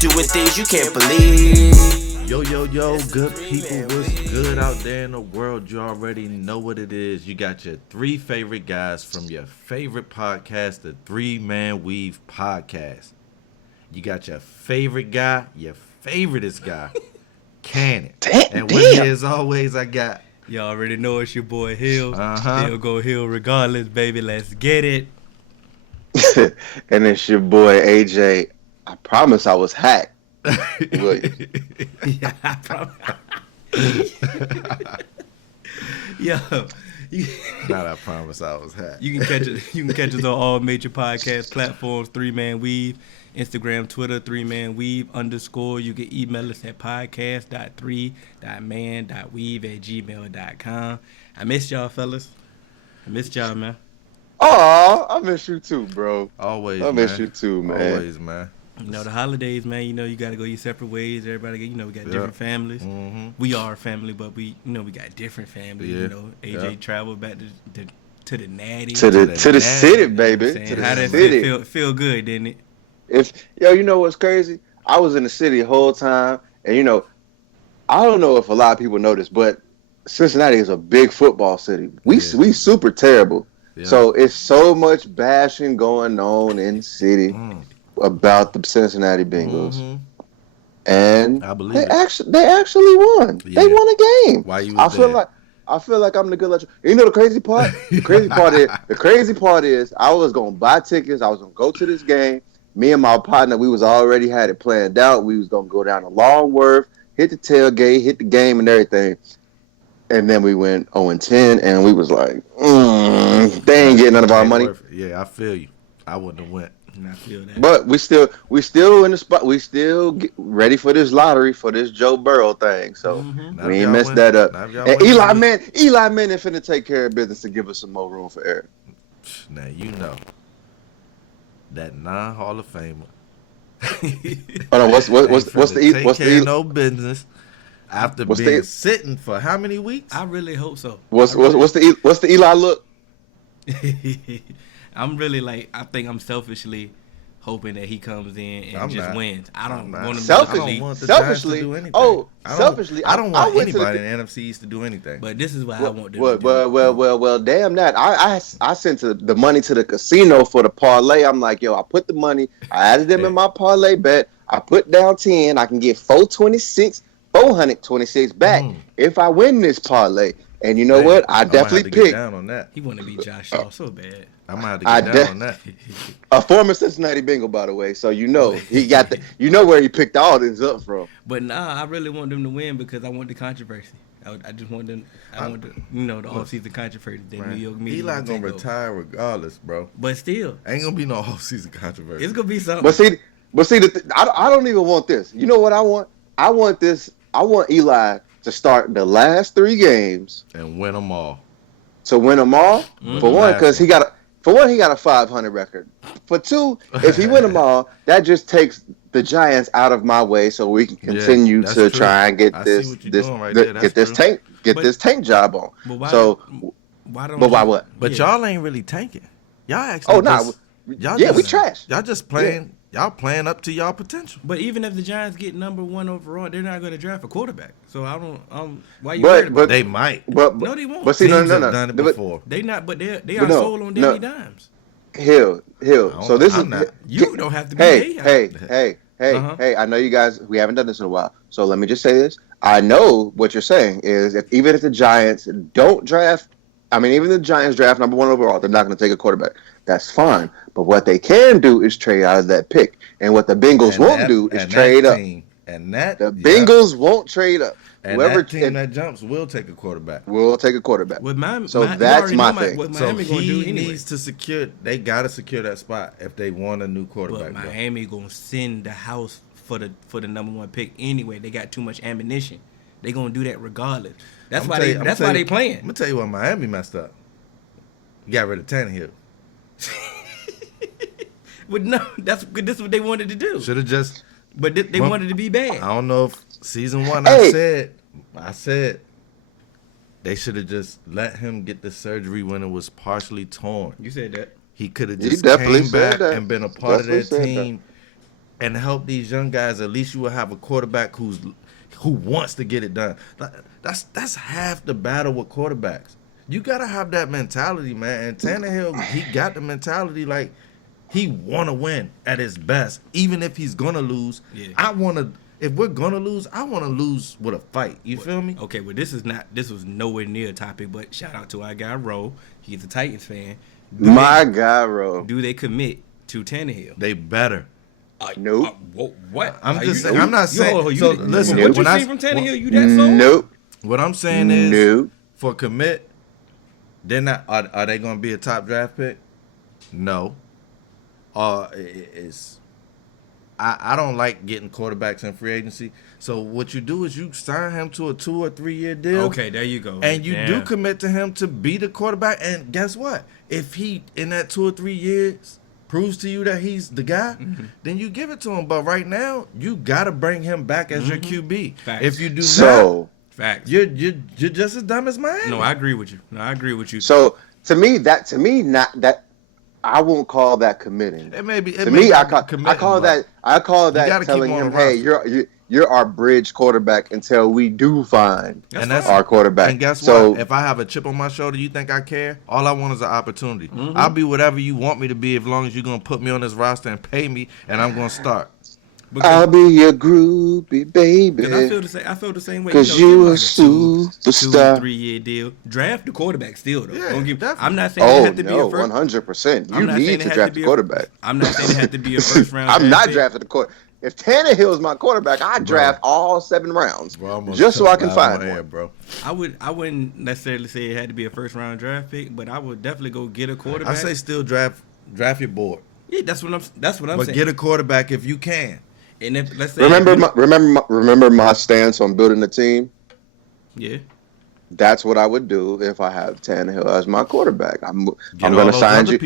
doing things you can't believe. Yo, good people, what's good out there in the world? You already know what it is. You got your three favorite guys from your favorite podcast, the Three Man Weave Podcast. You got your favorite guy, your favoriteest guy, Cannon. And with me, as always, I got... Y'all already know it's your boy Hill. Uh-huh. He'll go Hill regardless, baby. Let's get it. And it's your boy AJ. I promise I was hacked. Yeah, I promise. Yo, Not I promise I was hacked. you can catch us on all major podcast platforms. 3Man Weave, Instagram, Twitter, 3Man Weave _ You can email us at podcast.3.man.weave@gmail.com. I missed y'all, fellas. I missed y'all, man. Oh, I miss you too, bro. Always, I miss you too, man. Always, man. You know, the holidays, man, you know, you got to go your separate ways. Everybody, we got different families. Mm-hmm. We are a family, but we got different families. Yeah. You know, AJ traveled back to the Natty. To the city, baby. You know To How the that city. feel good, didn't it? You know what's crazy? I was in the city the whole time, and I don't know if a lot of people know this, but Cincinnati is a big football city. We super terrible. Yeah. So it's so much bashing going on in the city about the Cincinnati Bengals. Mm-hmm. And I believe they it. actually won. Yeah. They won a game. Why you I was feel there? like I'm the good luck. You know the crazy part? The crazy part is I was gonna buy tickets. I was gonna go to this game. Me and my partner, we was already had it planned out. We was gonna go down to Longworth, hit the tailgate, hit the game and everything. And then we went 0-10, and we was like, they ain't getting none of our money. Yeah, I feel you. I wouldn't have went. And I feel that. But we still in the spot. We still get ready for this lottery for this Joe Burrow thing. So Now we if ain't y'all messed win- that up. now if y'all And win Eli this Manning finna take care of business to give us some more room for error. week- Now you know that non-Hall of Famer. Oh no, what's the no business after what's being the- sitting for how many weeks? I really hope so. what's the Eli look? I'm really I think I'm selfishly hoping that he comes in and I'm just not. wins. I don't I'm not. want him Selfishly- to I don't lead. want the Giants to selfishly- do anything. selfishly, I don't I want went to the- anybody in the NFC East to do anything. But this is what I want them to do. Well, damn that. I sent the money to the casino for the parlay. I'm like, yo, I put the money, I added them in my parlay bet. I put down 10. I can get 426 back if I win this parlay. And you know what? I definitely get picked down on that. He want to be Josh Shaw so bad. I'm gonna have to get down on that. a former Cincinnati Bengal, by the way. So he got where he picked all this up from. But I really want them to win because I want the controversy. I just want them. I want the offseason controversy. That New York media Eli will gonna take over. retire regardless, bro. But still, Ain't gonna be no offseason controversy. it's gonna be something. But see, I don't even want this. You know what I want? I want Eli to start the last 3 games And win them all. to win them all. For one, because he got a 500 record. For 2, if he win them all, that just takes the Giants out of my way, so we can continue that's to true. try and get I this see what you're doing right there. That's true. this tank job on. But why? So, why don't? but why what? But Yeah. y'all ain't really tanking. Y'all actually. Oh no, we trash. Y'all just playing. Y'all playing up to y'all potential. But even if the Giants get number 1 overall, they're not going to draft a quarterback. So I don't. Why you worried about But They might. No, they won't. But see, Teams no. have done it But before. They not. But they But are no, sold on no. Danny Dimes. Hill. So this I'm is not. You don't have to be. Hey. Uh-huh. Hey, I know you guys, we haven't done this in a while. So let me just say this. I know what you're saying is even if the Giants don't draft, even the Giants draft number 1 overall, they're not going to take a quarterback. That's fine. But what they can do is trade out of that pick. And what the Bengals won't do is trade up. The Bengals won't trade up. And Whoever that team that jumps will take a quarterback. will take a quarterback. With So that's my thing. What So Miami gonna do he anyway. needs to secure. They gotta secure that spot if they want a new But quarterback. bro. Miami gonna send the house for the number 1 pick anyway. They got too much ammunition. They gonna do that regardless. That's why they I'm playing. gonna tell you what Miami messed up. You got rid of Tannehill. But no, this is what they wanted to do. Should have just. But they wanted to be bad. I don't know if season 1. Hey. I said they should have just let him get the surgery when it was partially torn. You said that. He could have You just definitely came said back that. and been a part of Definitely that said team and help these young guys, at least you will have a quarterback who wants to get it done. That's half the battle with quarterbacks. You gotta have that mentality, man. And Tannehill, he got the mentality like he wanna win at his best, even if he's gonna lose. Yeah. If we're gonna lose, I wanna lose with a fight. You feel me? Okay, well this was nowhere near a topic, but shout out to our guy Ro. He's a Titans fan. My guy, Ro. Do they commit to Tannehill? They better. Nope. What? I'm just saying. I'm not saying. So listen, what you when see from Tannehill, you that sold? Nope. What I'm saying is, Nope. for commit, they're not. Are they going to be a top draft pick? No. I don't like getting quarterbacks in free agency. So what you do is you sign him to a 2 or 3 year deal. Okay, there you go. And you do commit to him to be the quarterback. And guess what? If he in that 2 or 3 years proves to you that he's the guy, then you give it to him. But right now, you gotta bring him back as your QB. Facts. If you do Facts. you're just as dumb as mine. No, I agree with you. So to me, not that. I won't call that committing. It may be. To me, I call that telling him, "Hey, you're our bridge quarterback until we do find our quarterback." And guess what? If I have a chip on my shoulder, you think I care? All I want is an opportunity. Mm-hmm. I'll be whatever you want me to be, as long as you're gonna put me on this roster and pay me, and I'm gonna start. I'll be your groupie, baby. I feel the same way. Because you a2 superstar. 3 year deal. Draft the quarterback still though. Yeah, I'm not saying it had to be a first. 100%. You need to draft a quarterback. I'm not saying it had to be a first round. I'm not drafting the quarterback. If Tannehill is my quarterback, I draft all 7 rounds just so I can find one. Bro. I wouldn't necessarily say it had to be a first round draft pick, but I would definitely go get a quarterback. I say still draft your board. Yeah, that's what I'm saying. But get a quarterback if you can. And if let's say remember my stance on building a team. Yeah, that's what I would do if I have Tannehill as my quarterback. I'm going to sign you.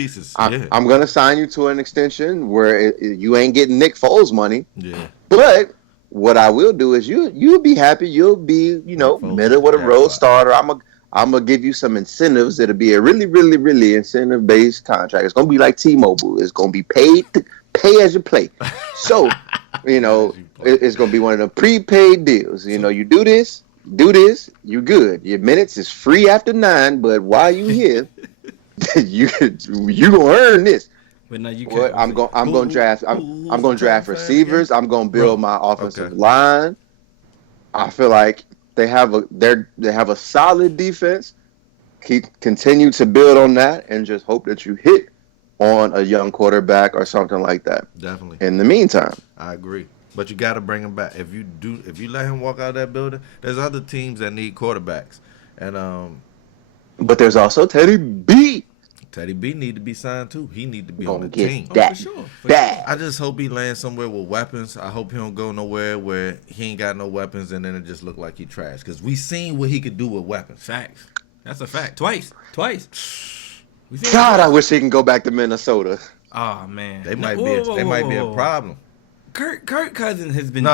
I'm going to sign you to an extension where you ain't getting Nick Foles money. Yeah. But what I will do is you'll be happy. You'll be middle with a road starter. I'm gonna give you some incentives. It'll be a really, really, really incentive based contract. It's gonna be like T-Mobile. It's gonna be pay as you play. So. It's going to be one of the prepaid deals. You do this, you good. Your minutes is free after 9, but while you here, you going to earn this. But now you can't. I'm going to draft receivers. I'm going to build my offensive line. I feel like they have a solid defense. Continue to build on that and just hope that you hit on a young quarterback or something like that. Definitely. In the meantime, I agree, but you got to bring him back. If you let him walk out of that building, there's other teams that need quarterbacks, and but there's also Teddy B. Teddy B need to be signed too. He need to be on the team. For sure. I just hope he lands somewhere with weapons. I hope he don't go nowhere where he ain't got no weapons and then it just look like he trash. Because we seen what he could do with weapons. Facts. That's a fact. Twice. God, I wish he can go back to Minnesota. Oh man, they might be a problem. Kirk Cousins has been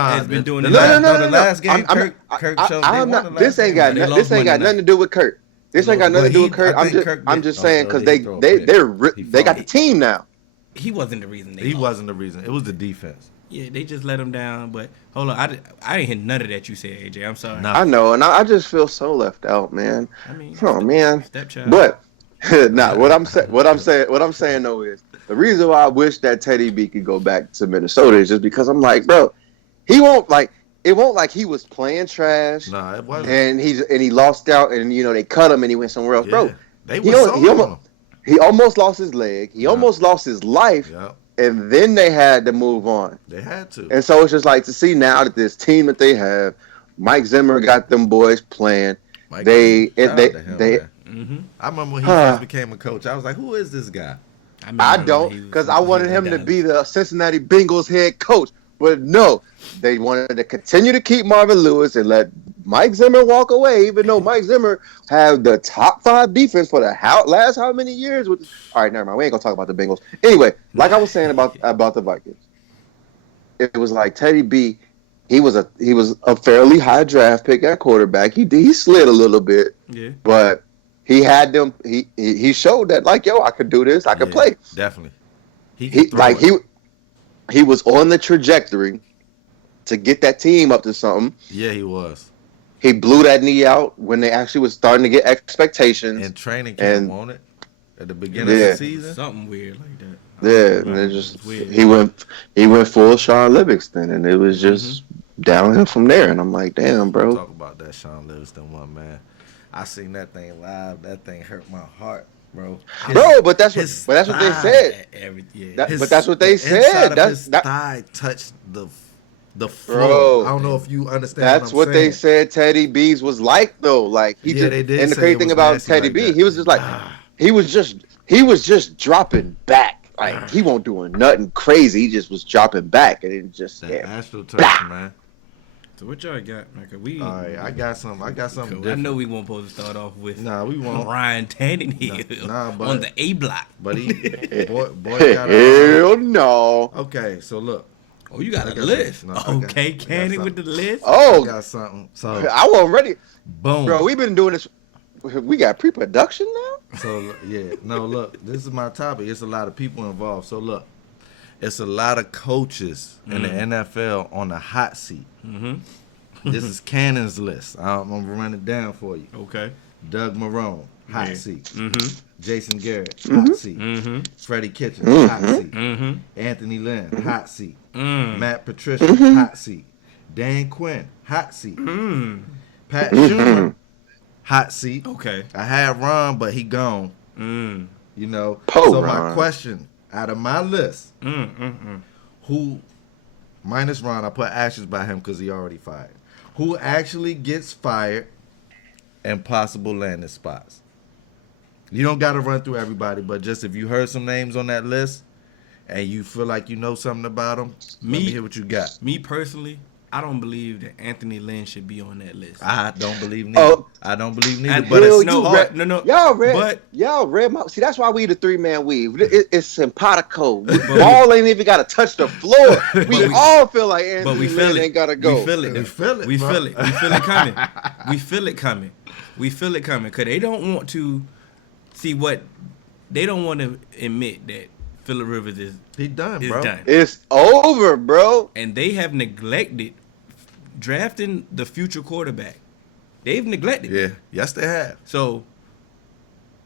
doing the this. last game. Kirk showed this ain't got nothing to do with Kirk. This ain't got nothing to do with Kirk. I'm just saying because they got the team now. He wasn't the reason. He wasn't the reason. It was the defense. Yeah, they just let him down. But hold on, I didn't hear none of that you said, AJ. I'm sorry. No. I know, and I just feel so left out, man. I mean, man. Stepchild. But what I'm saying though is the reason why I wish that Teddy B could go back to Minnesota is just because I'm like, bro, it won't like he was playing trash. Nah, it wasn't. And he lost out, and they cut him, and he went somewhere else, bro. He almost lost his leg. He almost lost his life. Yep. And then they had to move on. They had to. And so it's just like to see now that this team that they have, Mike Zimmer got them boys playing. Mm-hmm. I remember when he first became a coach. I was like, "Who is this guy?" I don't, because I wanted him to be the Cincinnati Bengals head coach. But no, they wanted to continue to keep Marvin Lewis and let Mike Zimmer walk away, even though Mike Zimmer had the top 5 defense for the last how many years? All right, never mind. We ain't going to talk about the Bengals. Anyway, like I was saying about the Vikings, it was like Teddy B, he was a fairly high draft pick at quarterback. He slid a little bit, but he had them. He showed that, like, yo, I could do this. I could play. Definitely. he was on the trajectory to get that team up to something. Yeah, he was. He blew that knee out when they actually was starting to get expectations. And training camp won it at the beginning of the season. Something weird like that. Yeah, and it just he went full Sean Livingston, and it was just downhill from there. And I'm like, damn, bro. Talk about that Sean Livingston one, man. I seen that thing live. That thing hurt my heart, bro. But that's what they said. But that's what they said. His thigh touched the floor. Bro, I don't know if you understand. That's what they said. Teddy B's was like though. Like he just, they did. And the crazy thing about Teddy like B, that. he was just like he was just dropping back. Like he won't doing nothing crazy. He just was dropping back, and it just Astro touch, man. So what y'all got, man? All right, I got something different. I know we won't supposed to start off with we won't. Ryan Tannehill but, on the A block. But he boy got hell no. Okay, so look. Oh, you got a list. Okay, Candy with the list. Oh, I got something. So I wasn't ready. Boom, bro. We've been doing this. We got pre-production now. So yeah, no, look. This is my topic. It's a lot of people involved. So look, it's a lot of coaches in the NFL on the hot seat. This is Cannon's list. I'm gonna run it down for you. Okay. Doug Marrone, hot seat. Jason Garrett, hot seat. Freddie Kitchens, hot seat. Anthony Lynn, hot seat. Matt Patricia, hot seat. Dan Quinn, hot seat. Pat Schumer, hot seat. Okay. I had Ron, but he gone. You know. So my Ron. question, out of my list, who minus Ron, I put ashes by him because he already fired. Who actually gets fired and possible landing spots? You don't got to run through everybody, but just if you heard some names on that list and you feel like you know something about them, let me hear what you got. Me personally, I don't believe that Anthony Lynn should be on that list. I don't believe neither. I don't believe neither. But it's no. Y'all read my. See, that's why we the 3-man weave. It's simpatico. Ball ain't even got to touch the floor. We all feel like Anthony Lynn ain't got to go. We feel it. We feel it. We feel it. We feel it coming. We feel it coming. We feel it coming because they don't want to see what they don't want to admit that Phillip Rivers is done, bro. Done. It's over, bro. And they have neglected drafting the future quarterback. They've neglected. Yeah. Yes, they have. So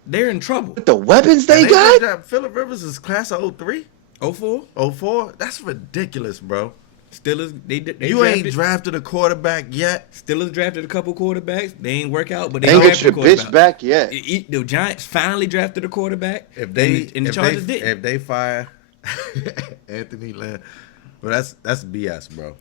they're in trouble. With the weapons they got? Phillip Rivers is class of 03? 04? 04? That's ridiculous, bro. Steelers, they you ain't drafted a quarterback yet. Steelers drafted a couple quarterbacks. They ain't work out, but they ain't get drafted your a quarterback. bitch back yet. The Giants finally drafted a quarterback. If they and the Chargers didn't. If they fire Anthony Lynn, well, that's BS, bro.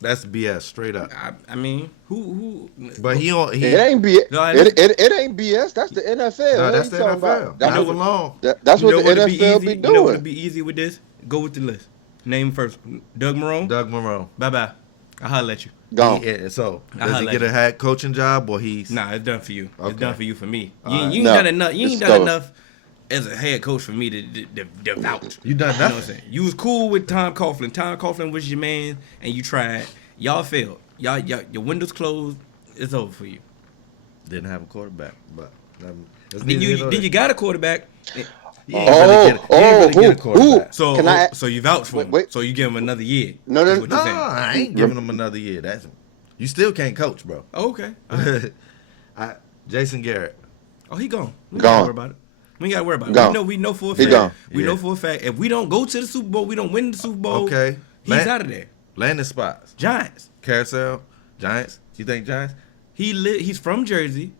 That's BS, straight up. I mean, who? But he it ain't BS. No, it ain't BS. That's the NFL. No, that's the NFL. That's what the NFL be doing. You know what would be easy with this? Go with the list. Name first. Doug Marrone. Doug Marrone. Bye-bye. I'll holler at you. Gone. So, does he get a head coaching job or he's... Nah, it's done for you. Okay. It's done for you for me. You Right. ain't done enough. You ain't done enough as a head coach for me to vouch. You done nothing. You know what I'm saying? You was cool with Tom Coughlin. Tom Coughlin was your man, and you tried. Y'all failed. Y'all your windows closed. It's over for you. Didn't have a quarterback, but... Then you got a quarterback. He ain't really get a quarterback. So you vouch for him. Wait. So you give him another year. No, I ain't giving him another year. You still can't coach, bro. Oh, okay. Right. Jason Garrett. Oh, he gone. We ain't Gone. gotta worry about it. We ain't gotta worry about it. Gone. We know for a He fact. gone. We know for a fact. If we don't go to the Super Bowl, we don't win the Super Bowl. Okay. He's out of there. Landing spots. Giants. Carousel. Giants. You think Giants? He's from Jersey.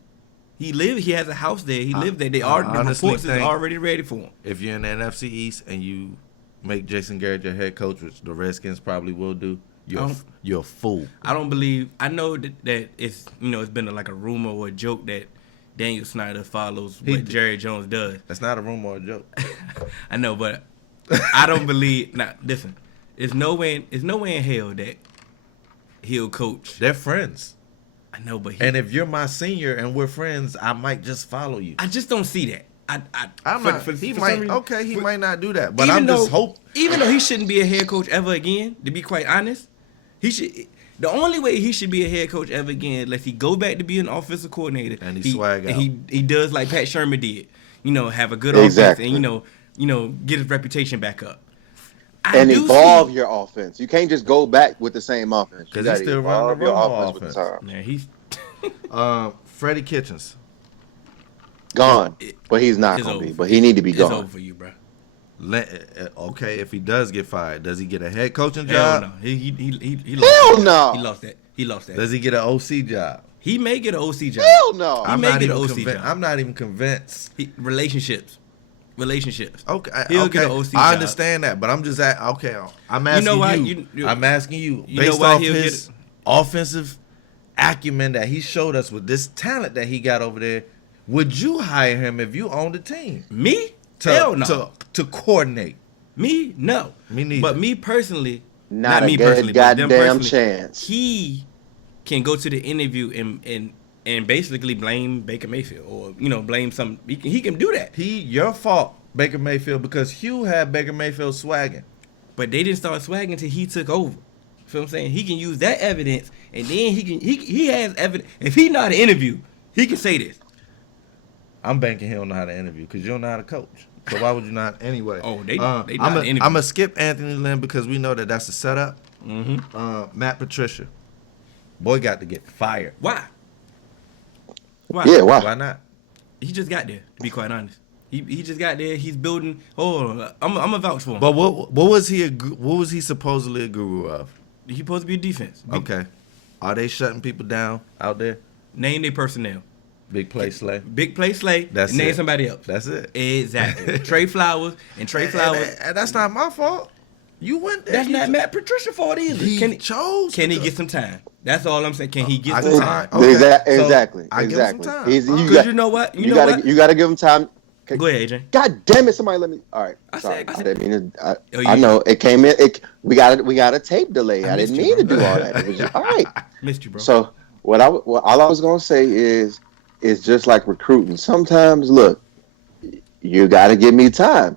He has a house there. He lived there. The reports is already ready for him. If you're in the NFC East and you make Jason Garrett your head coach, which the Redskins probably will do, you're a fool. I don't believe. I know that it's it's been like a rumor or a joke that Daniel Snyder follows what Jerry Jones does. That's not a rumor or a joke. I know, but I don't believe. Now listen, there's no way in hell that he'll coach. They're friends. I know, but and if you're my senior and we're friends, I might just follow you. I just don't see that. He might not do that, but I'm just hoping. Even though he shouldn't be a head coach ever again, to be quite honest, he should. The only way he should be a head coach ever again, unless he go back to be an offensive coordinator and he swag out, and he does like Pat Shermer did, have a good offense and get his reputation back up. and evolve your offense. You can't just go back with the same offense. Because he's still running the Romo offense. With the time. Man, he's Freddie Kitchens. Gone. But he's not going to be. But he need to be gone. It's over for you, bro. Okay, if he does get fired, does he get a head coaching Hell job? no. He lost Hell that. no. He lost that. Does he get an OC job? He may get an OC job. Hell no. I'm may not get even an OC convinced. job. I'm not even convinced. Relationships. Okay, He'll okay. get an OC I job. understand that, but I'm just I'm asking know why? you. I'm asking you You know based why off he'll his offensive acumen that he showed us with this talent that he got over there. Would you hire him if you owned the team? Me? Hell no. To coordinate. Me? No. Me neither. But me personally, Not not a me good personally, but them goddamn personally, chance. he can go to the interview and basically blame Baker Mayfield or blame some. He can do that. Your fault, Baker Mayfield, because Hugh had Baker Mayfield swagging. But they didn't start swagging until he took over. Feel what I'm saying? He can use that evidence, and then he has evidence. If he know how to interview, he can say this. I'm banking he don't know how to interview because you don't know how to coach. So why would you not anyway? Oh, they know how to interview. I'm gonna skip Anthony Lynn because we know that's the setup. Mm-hmm. Matt Patricia, boy, got to get fired. Why? Yeah, why? Why not? He just got there. To be quite honest, he just got there. He's building. Oh, I'm a vouch for him. But what was he? What was he supposedly a guru of? He's supposed to be a defense. Okay, are they shutting people down out there? Name their personnel. Big play Slay. Big play Slay. That's name it. somebody else. That's it. Exactly. Trey Flowers and Trey Flowers. And that's not my fault. You went there. That's not Matt Patricia's fault either. He chose. Can he get some time? That's all I'm saying. Can he get I some can- time? Okay. Exactly. I give him some time. Because you know what? You gotta give him time. Go ahead, AJ. God damn it! Somebody let me. All right. I Sorry. said- I didn't mean to. Oh, I know it came in. We got a tape delay. I missed didn't you, mean to bro. do all that. It was just, all right. Missed you, bro. So all I was gonna say is just like recruiting. Sometimes, look, you got to give me time.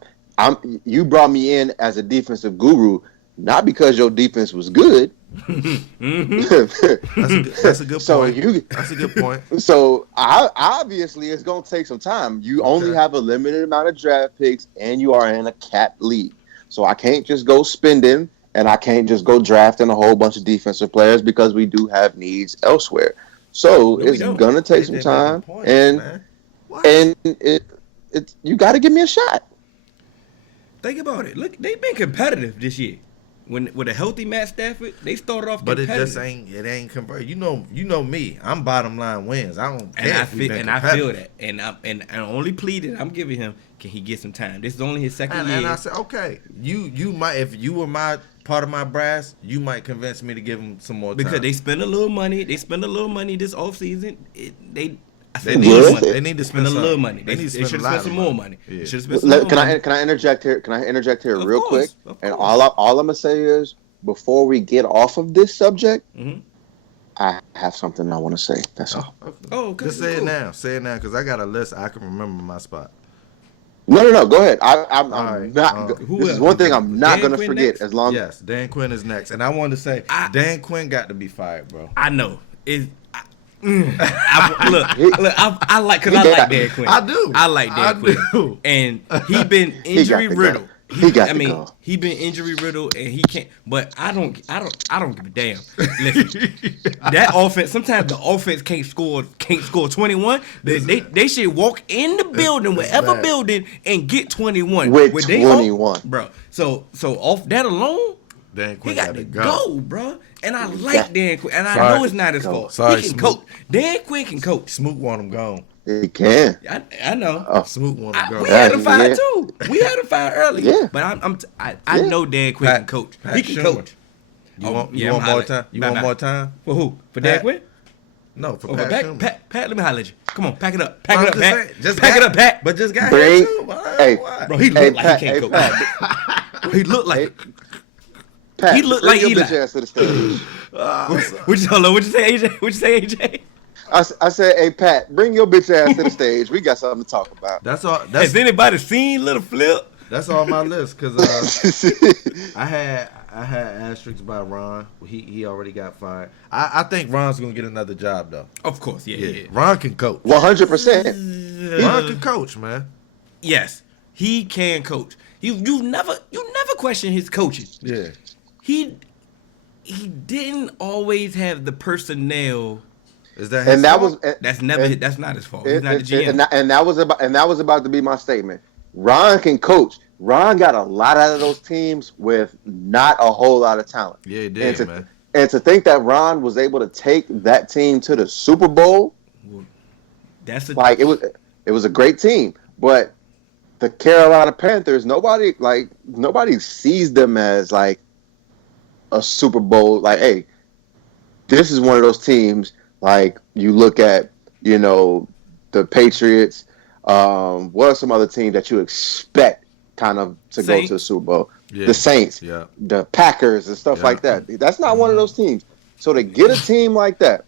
You brought me in as a defensive guru, not because your defense was good. That's a good So point. That's a good point. So obviously, it's gonna take some time. You only have a limited amount of draft picks, and you are in a cap league. So I can't just go spending, and I can't just go drafting a whole bunch of defensive players because we do have needs elsewhere. So No, we it's don't. gonna take some time, and you got to give me a shot. Think about it. Look, they've been competitive this year. With a healthy Matt Stafford, they started off But competitive. it ain't convert. You know me. I'm bottom line wins. I don't care. I feel that. And the only plea that I'm giving him, can he get some time? This is only his second year. And I said, okay, you might, if you were my part of my brass, you might convince me to give him some more time. Because they spend a little money. They spend a little money this offseason. They need to spend a little money. They need to should spend have spent some more money. Yeah. They should have spent some more money. Can I interject here? Can I interject here Of real course, quick? of And course. all I'm gonna say is, before we get off of this subject, Mhm. I have something I want to say. That's all. Oh, okay. Just say it cool. now. Say it now, because I got a list. I can remember my spot. No. Go ahead. I'm right, not. who This is else? one thing I'm not Dan gonna Quinn forget. next? As long Yes, Dan Quinn is next, and I wanted to say Dan Quinn got to be fired, bro. I know. I like Dan Quinn. I do. I like Dan Quinn. do. And he been injury to go. riddled. He got to go. He been injury riddled and he can't. But I don't give a damn. Listen, that offense. Sometimes the offense can't score 21. They should walk in the building, whatever bad. building, and get 21 With When they 21. bro. So off that alone, Dan he Quinn got got to to go, bro. And I like Dan Quinn, and I Sorry. know it's not his Go. fault. Sorry, He can Smoot. coach. Dan Quinn can coach. Smoot want him gone. He can. I know. Oh. Smoot want him We gone. had him Yeah. fired too. We had him fired early. Yeah. But I know Dan Quinn can coach. Pat He can Schumer. coach. You Oh, want yeah, more I'm hollering. time? You Nah, want nah. more time? For who? For Dan Pat. Quinn? No, for Oh, Pat Pat, Schumer. Pat, let me holler at you. Come on, pack it up. Pack I'm it up, just Pat. saying, just pack got- it up, Pat. But just got Bring- here too. Hey. Bro, he Hey, looked like Pat, he can't coach. Pat, Bro, he looked like. Pat, He looked bring like your Eli. bitch ass to the stage. Hold on, what'd you say, AJ? What'd you say, AJ? I said, hey Pat, bring your bitch ass to the stage. We got something to talk about. That's all. Has anybody seen Little Flip? That's all my list. Cause I had asterisks by Ron. He already got fired. I think Ron's gonna get another job though. Of course, yeah. Ron can coach. 100%. Ron can coach, man. Yes, he can coach. You never never question his coaching. Yeah. He didn't always have the personnel. Is that his And that fault? was That's not his fault. He's not the GM. and that was about to be my statement. Ron can coach. Ron got a lot out of those teams with not a whole lot of talent. Yeah, he did, man. And to think that Ron was able to take that team to the Super Bowl, That's like it was a great team. But the Carolina Panthers, nobody sees them as like a Super Bowl. Like, hey, this is one of those teams. Like you look at, the Patriots. What are some other teams that you expect kind of to go to the Super Bowl? Yeah. The Saints, Yeah. the Packers, and stuff like that. That's not one of those teams. So to get a team like that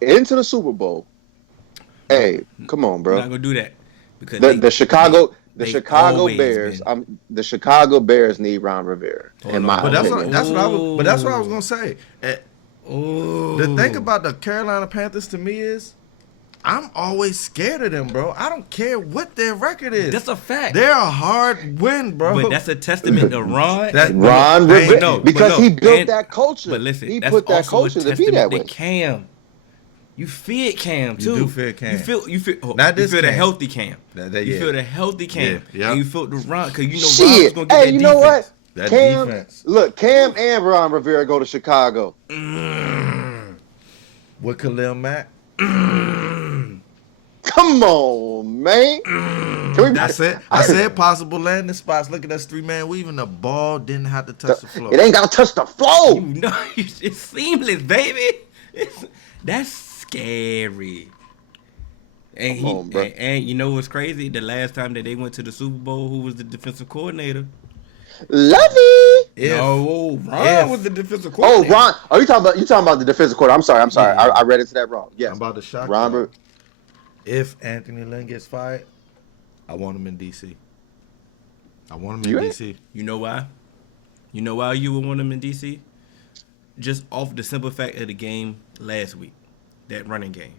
into the Super Bowl, hey, come on, bro. We're not gonna do that because The Chicago always Bears. been. The Chicago Bears need Ron Rivera. In my But that's opinion. what I was gonna say. The thing about the Carolina Panthers to me is, I'm always scared of them, bro. I don't care what their record is. That's a fact. They're a hard win, bro. But that's a testament to Ron. Ron Rivera, no, because but he no, built that culture. But listen, he that's put that also culture a to be that testament way. to Cam. You fear Cam too. You do fear Cam. You feel. Not this you feel the Cam. healthy Cam. You You feel the healthy Cam. Yeah. And you feel the Ron because you know Ron was Shit. gonna get Hey, that you know defense. what? That Cam, defense. look, Cam and Ron Rivera go to Chicago. With Khalil Mack. Come on, man. Can we, I said possible landing spots. Look at us 3-man weaving. The ball didn't have to touch the floor. It ain't got to touch the floor. You know, it's seamless, baby. That's scary. And Come on, bro. and you know what's crazy? The last time that they went to the Super Bowl, who was the defensive coordinator? Lovey. Ron was the defensive Oh, coordinator. Ron. Oh, you talking about the defensive coordinator? I'm sorry. Yeah. I read into that wrong. Yes. I'm about to shock Ron. you. If Anthony Lynn gets fired, I want him in DC. I want him in DC. You know why? You know why you would want him in DC? Just off the simple fact of the game last week, that running game,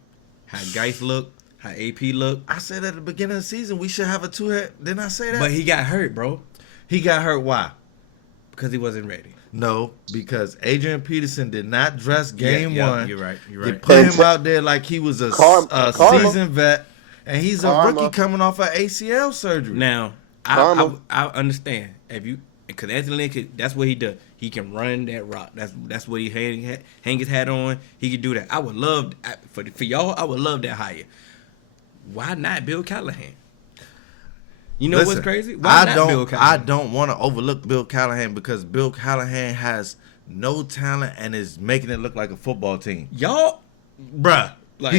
how Geis looked, how AP looked. I said at the beginning of the season we should have a two-head. Didn't I say that? But he got hurt, bro, he got hurt. Why? because he wasn't ready. No, because Adrian Peterson did not dress game one. You're right. They put him out there like he was a Karma. seasoned vet, and he's a Karma. rookie coming off of ACL surgery. Now, Karma. I understand if you because Anthony Lynn that's what he does. He can run that rock. That's what he hang his hat on. He can do that. I would love for y'all. I would love that hire. Why not Bill Callahan? You know what's crazy? Why not Bill I Callahan? don't want to overlook Bill Callahan because Bill Callahan has no talent and is making it look like a football team. Y'all, bruh, like,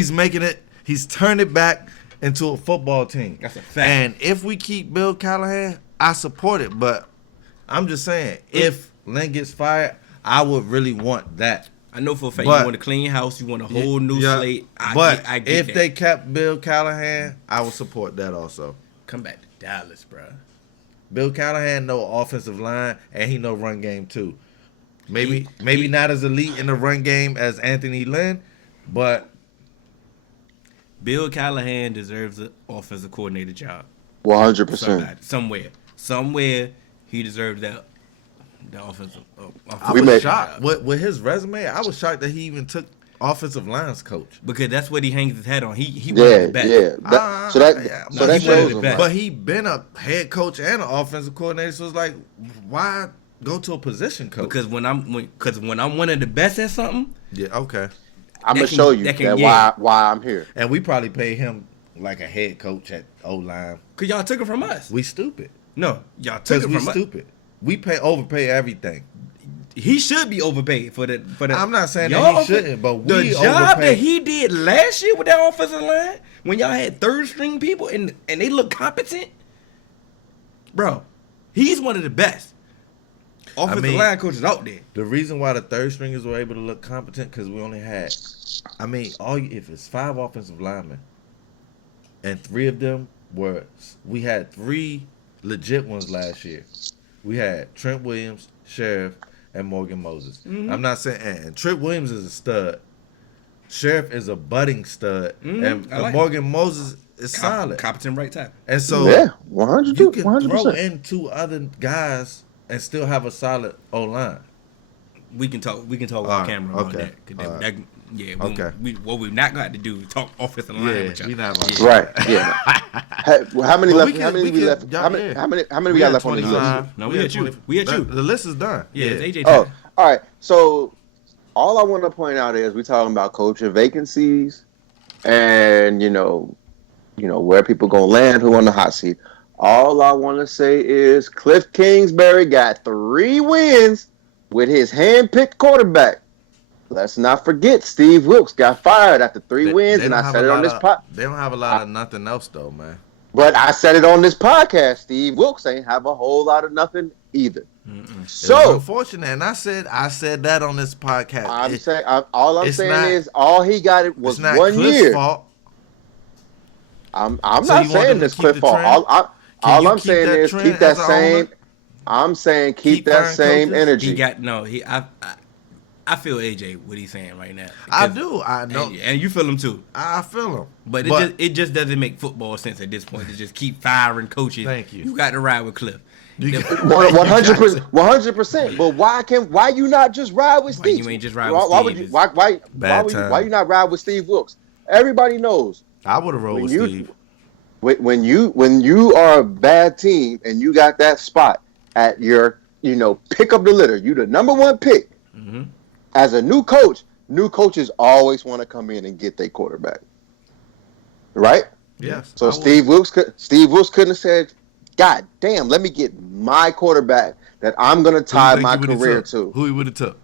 He's turned it back into a football team. That's a fact. And if we keep Bill Callahan, I support it. But I'm just saying, if Lynn gets fired, I would really want that. I know for a fact But- you want a clean house, you want a whole new Yeah, slate. I get if that. they kept Bill Callahan, I would support that also. Come back to Dallas, bruh. Bill Callahan know offensive line and he know run game too. Maybe He- not as elite in the run game as Anthony Lynn, but Bill Callahan deserves an offensive coordinator job. 100%. Somewhere he deserves that. The offensive. I We was made- shocked with his resume. I was shocked that he even took offensive lines coach. Because that's what he hangs his hat on. He one of Yeah, the best. yeah. So that No, so that he one of shows the him. best. But he been a head coach and an offensive coordinator, so it's like, why go to a position coach? Because when I'm one of the best at something, Yeah, okay. I'm gonna can- show you that can that get- why I'm here. And we probably pay him like a head coach at O-line. because y'all took it from us. We stupid. No, y'all took Because it we from us. stupid. We overpay everything. He should be overpaid for the. I'm not saying Y'all that he over- shouldn't, but the we job overpay. that he did last year with that offensive line, when y'all had third string people and they look competent, bro, he's one of the best offensive line coaches out there. The reason why the third stringers were able to look competent because we only had, if it's 5 offensive linemen, and 3 of them we had 3 legit ones last year. We had Trent Williams, Sheriff, and Morgan Moses. Mm-hmm. I'm not saying, and Trent Williams is a stud. Sheriff is a budding stud, and I like Morgan Moses is solid. Competent right tackle. And so Yeah, 100. you can throw 100%. in 2 other guys and still have a solid O line. We can talk All on right, camera on okay, that. 'Cause all that, right. yeah. Okay. What we've not got to do is talk offensive line with y'all. we not about Yeah. Right. Yeah. How many But left? How many we left? How many we got left on the list? No, we had you. We had you. The list is done. Yeah, it's AJ Oh, time. all right. So all I want to point out is we're talking about coaching vacancies, and where people gonna land, who on the hot seat. All I want to say is Cliff Kingsbury got 3 wins with his hand-picked quarterback. Let's not forget Steve Wilkes got fired after 3 wins, and I said it on this pod. They don't have a lot of nothing else though, man. But I said it on this podcast. Steve Wilkes ain't have a whole lot of nothing either. So it's unfortunate, and I said that on this podcast. I'm saying is all he got was 1 year. Fault. I'm not saying this Cliff fault. All I'm saying is keep that same. I'm saying keep that same energy. He got no. I feel AJ what he's saying right now. I do. I know, and you feel him too. I feel him, but it just doesn't make football sense at this point to just keep firing coaches. Thank you. You got to ride with Cliff. 100%. But why you not just ride with Steve? You ain't just ride with Steve. Why you not ride with Steve Wilkes? Everybody knows. I would have rolled with Steve. When you are a bad team and you got that spot at your pick up the litter, you the number 1 pick. Mm-hmm. As a new coaches always want to come in and get their quarterback, right? Yes. So Steve Wilkes couldn't have said, "God damn, let me get my quarterback that I'm gonna tie my career to." Who he would have took?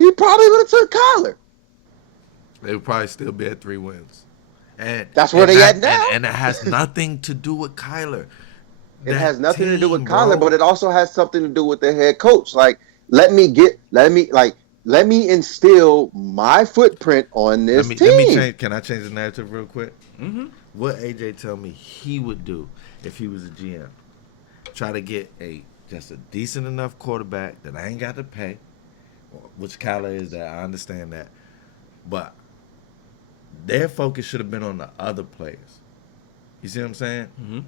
He probably would have took Kyler. They would probably still be at 3 wins, and that's where they at now. And it has nothing to do with Kyler. It has nothing to do with Kyler, but it also has something to do with the head coach. Like, let me instill my footprint on this team. Can I change the narrative real quick? Mm-hmm. What AJ tell me he would do if he was a GM? Try to get just a decent enough quarterback that I ain't got to pay, which Kyler is that. I understand that. But their focus should have been on the other players. You see what I'm saying? Mm-hmm.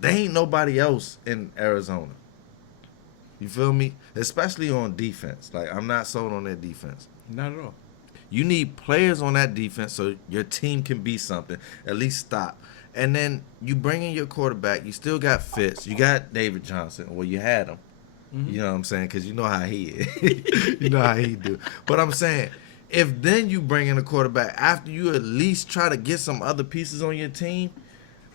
There ain't nobody else in Arizona. You feel me? Especially on defense. Like, I'm not sold on their defense. Not at all. You need players on that defense so your team can be something. At least stop. And then you bring in your quarterback. You still got Fitz. You got David Johnson. Well, you had him. Mm-hmm. You know what I'm saying? Because you know how he is. You know how he do. But I'm saying, if then you bring in a quarterback after you at least try to get some other pieces on your team,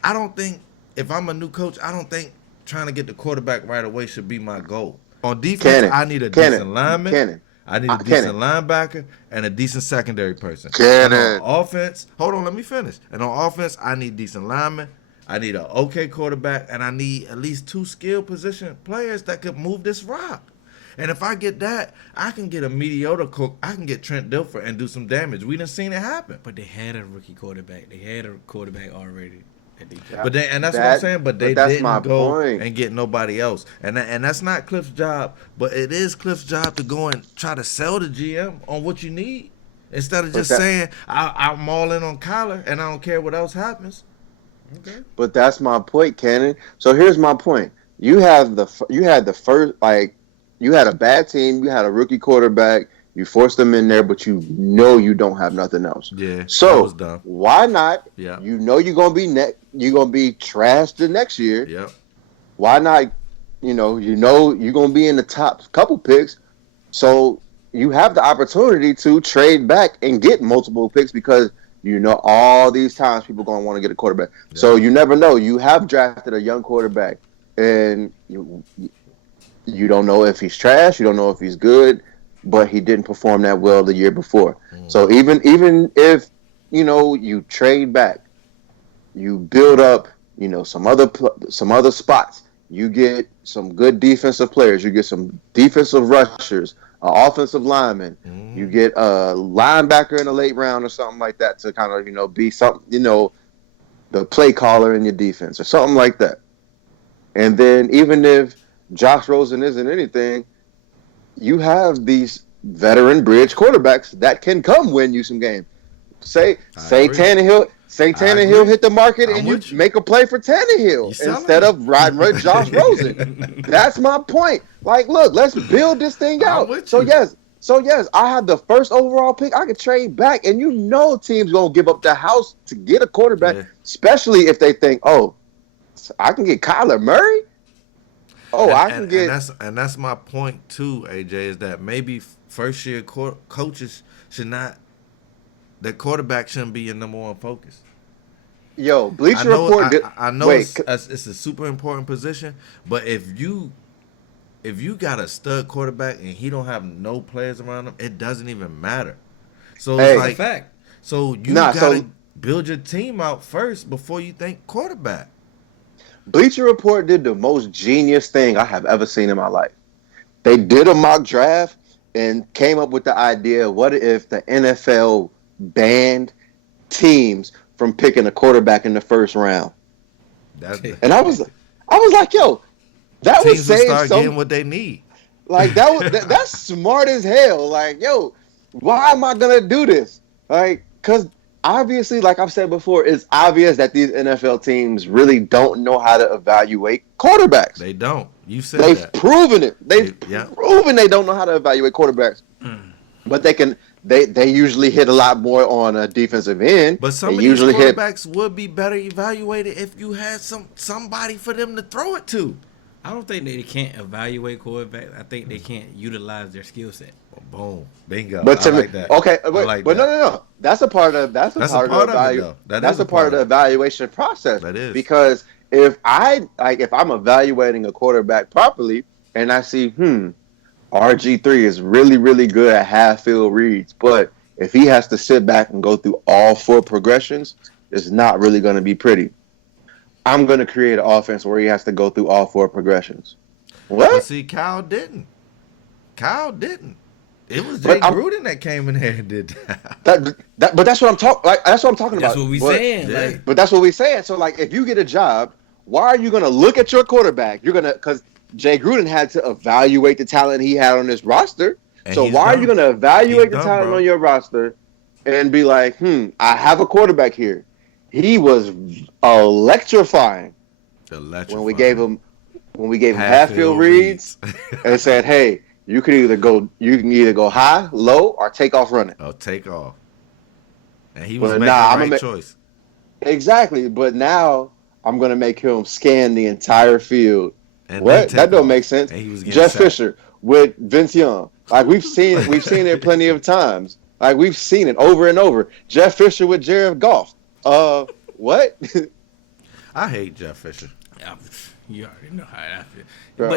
I don't think, if I'm a new coach, I don't think trying to get the quarterback right away should be my goal. On defense, I need a decent lineman. I need a decent linebacker and a decent secondary person. And on offense, hold on, let me finish. And on offense, I need decent linemen. I need an okay quarterback, and I need at least 2 skill position players that could move this rock. And if I get that, I can get a mediocre cook. I can get Trent Dilfer and do some damage. We done seen it happen. But they had a rookie quarterback. They had a quarterback already. But that's what I'm saying. But they didn't go point. And get nobody else, and that's not Cliff's job. But it is Cliff's job to go and try to sell the GM on what you need instead of just saying I'm all in on Kyler and I don't care what else happens. Okay. But that's my point, Cannon. So here's my point. You had a bad team. You had a rookie quarterback. You forced them in there, but you don't have nothing else. Yeah. So why not? Yeah. You're gonna be you're gonna be trashed the next year. Yep. Why not? You're gonna be in the top couple picks, so you have the opportunity to trade back and get multiple picks because all these times people gonna want to get a quarterback. Yeah. So you never know. You have drafted a young quarterback, and you don't know if he's trash. You don't know if he's good. But he didn't perform that well the year before. So even if you trade back, you build up some other spots. You get some good defensive players. You get some defensive rushers, offensive linemen. You get a linebacker in the late round or something like that to kind of be something the play caller in your defense or something like that. And then even if Josh Rosen isn't anything, you have these veteran bridge quarterbacks that can come win you some games. Say Tannehill Say I Tannehill agree. hit the market I'm and you with you. make a play for You Tannehill selling instead it. of riding with Josh Rosen. That's my point. Like, look, let's build this thing I'm out. with So you. yes, I have the first overall pick. I could trade back, and you know teams gonna give up the house to get a quarterback, Yeah. especially if they think, oh, I can get Kyler Murray. Oh, I can get. That's my point too, AJ, is that maybe first year coaches should not, that quarterback shouldn't be your number one focus. Yo, I Bleacher know Report. I know Wait, it's a super important position, but if you got a stud quarterback and he don't have no players around him, it doesn't even matter. So it's Hey. That's a like, fact. so you Nah, gotta so- build your team out first before you think quarterback. Bleacher Report did the most genius thing I have ever seen in my life. They did a mock draft and came up with the idea: what if the NFL banned teams from picking a quarterback in the first round? That's And I was like, yo, that would teams will save start some. getting what they need. Like that's smart as hell. Like, yo, why am I gonna do this? Like, cause obviously, like I've said before, it's obvious that these NFL teams really don't know how to evaluate quarterbacks. They don't. You said They've that. proven it. They've Yeah. proven they don't know how to evaluate quarterbacks. But they can. They usually hit a lot more on a defensive end. But some they of these usually hit. quarterbacks would be better evaluated if you had somebody for them to throw it to. I don't think they can't evaluate quarterbacks. I think they can't utilize their skill set. Boom, bingo. But I to like me, that. okay, I but, like but that. no. That's a part of That's a part of it, though. That's a part of the evaluation process. That is. Because if I'm evaluating a quarterback properly and I see, RG3 is really, really good at half field reads, but if he has to sit back and go through all 4 progressions, it's not really going to be pretty. I'm going to create an offense where he has to go through all 4 progressions. What? But see, Kyle didn't. It was Jay Gruden that came in there and did that. But that's what I'm talking. Like that's what I'm talking That's about. what we But- saying. yeah. Like, But that's what we're saying. So, like, if you get a job, why are you going to look at your quarterback? You're going to, because Jay Gruden had to evaluate the talent he had on his roster. And So he's why are dumb. you going to evaluate He's the dumb, talent bro. on your roster and be like, I have a quarterback here. He was electrifying when we gave him half field reads and said, hey, you can either go high, low, or take off running. Oh, take off. And he was But making nah, the right choice. Exactly. But now I'm going to make him scan the entire field. And What? then That take don't off. make sense. And he was getting Jeff sacked. Fisher with Vince Young. Like we've seen it plenty of times. Like we've seen it over and over. Jeff Fisher with Jared Goff. What? I hate Jeff Fisher. you already know how I feel. Bro.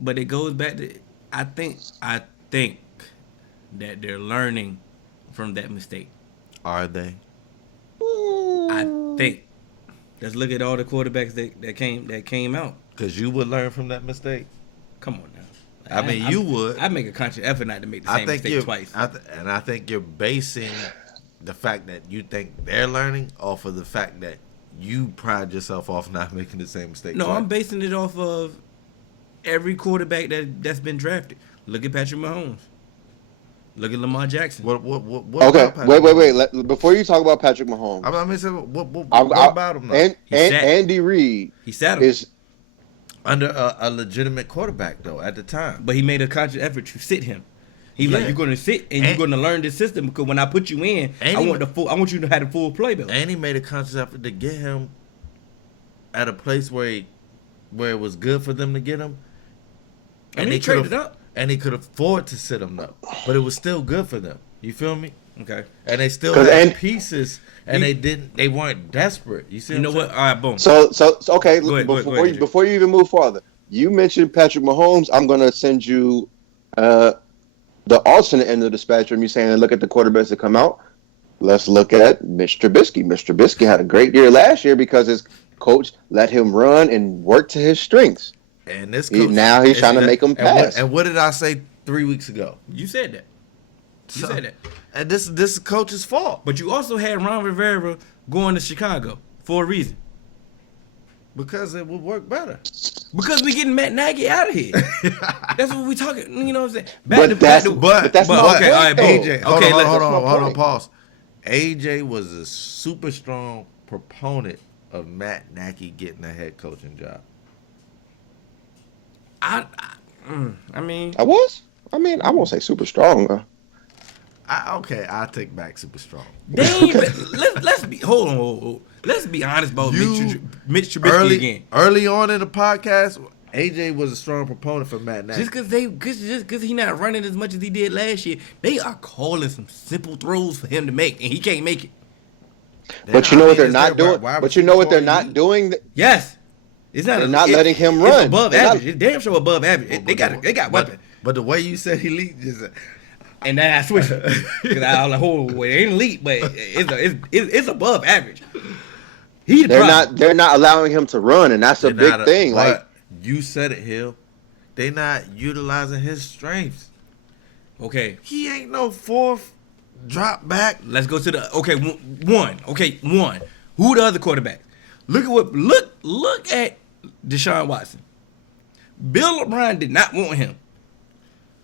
But it goes back to I think that they're learning from that mistake. Are they? I think. Let's look at all the quarterbacks that came out. Because you would learn from that mistake. Come on now. I mean, you would. I make a conscious effort not to make the I same think mistake twice. and I think you're basing the fact that you think they're learning off of the fact that you pride yourself off not making the same mistake. No, twice. I'm basing it off of every quarterback that's been drafted. Look at Patrick Mahomes. Look at Lamar Jackson. What Okay, about Patrick wait. Before you talk about Patrick Mahomes, I mean, what I- about him? Though? and He sat. Andy Reid He sat him, is Under a legitimate quarterback though at the time. but he made a conscious effort to sit him. He was like, Yeah. "You're going to sit and you're going to learn this system because when I put you in, And I he- want you to have the full playbill." And he made a conscious effort to get him at a place where it was good for them to get him. And he they traded could've- up. And he could afford to sit him though. But it was still good for them. You feel me? Okay. And they still 'Cause had and- pieces, and they weren't desperate. You see? You know what? All right, boom. so okay. Go ahead, AJ. Before you even move farther, you mentioned Patrick Mahomes. I'm gonna send you the alternate end of the spectrum. You saying look at the quarterbacks that come out. Let's look at Mr. Trubisky. Mr. Trubisky had a great year last year because his coach let him run and work to his strengths. And this Now he's trying to make him pass. And what did I say 3 weeks ago? You said that. You said that. And this is coach's fault But you also had Ron Rivera going to Chicago for a reason. because it would work better. Because we getting Matt Nagy out of here. That's what we talking. You know what I'm saying? But that's my okay, point, all right, though. AJ. Hold Okay, on, let's hold that's my on, point. pause. AJ was a super strong proponent of Matt Nagy getting a head coaching job? I mean, I was. I mean, I won't say super strong. Okay, I'll take back super strong. they ain't let's be hold on. Let's be honest about Mitch Trubisky again. Early on in the podcast, AJ was a strong proponent for Matt Nagy. Just because he not running as much as he did last year, they are calling some simple throws for him to make, and he can't make it. But you know what they're not doing. But you know what they're not doing. Yes, it's not. They're not letting him run. It's above average. It's damn sure above average. They got weapons. But the way you said he leaked is. And then I switched because I was like, "Oh, it ain't elite, but it's above average." They're not allowing him to run, and that's a big thing. Like you said it, Hill. They not utilizing his strengths. Okay, he ain't no fourth drop back. Let's go to the one. Okay, one. Who the other quarterback? Look at Deshaun Watson. Bill O'Brien did not want him.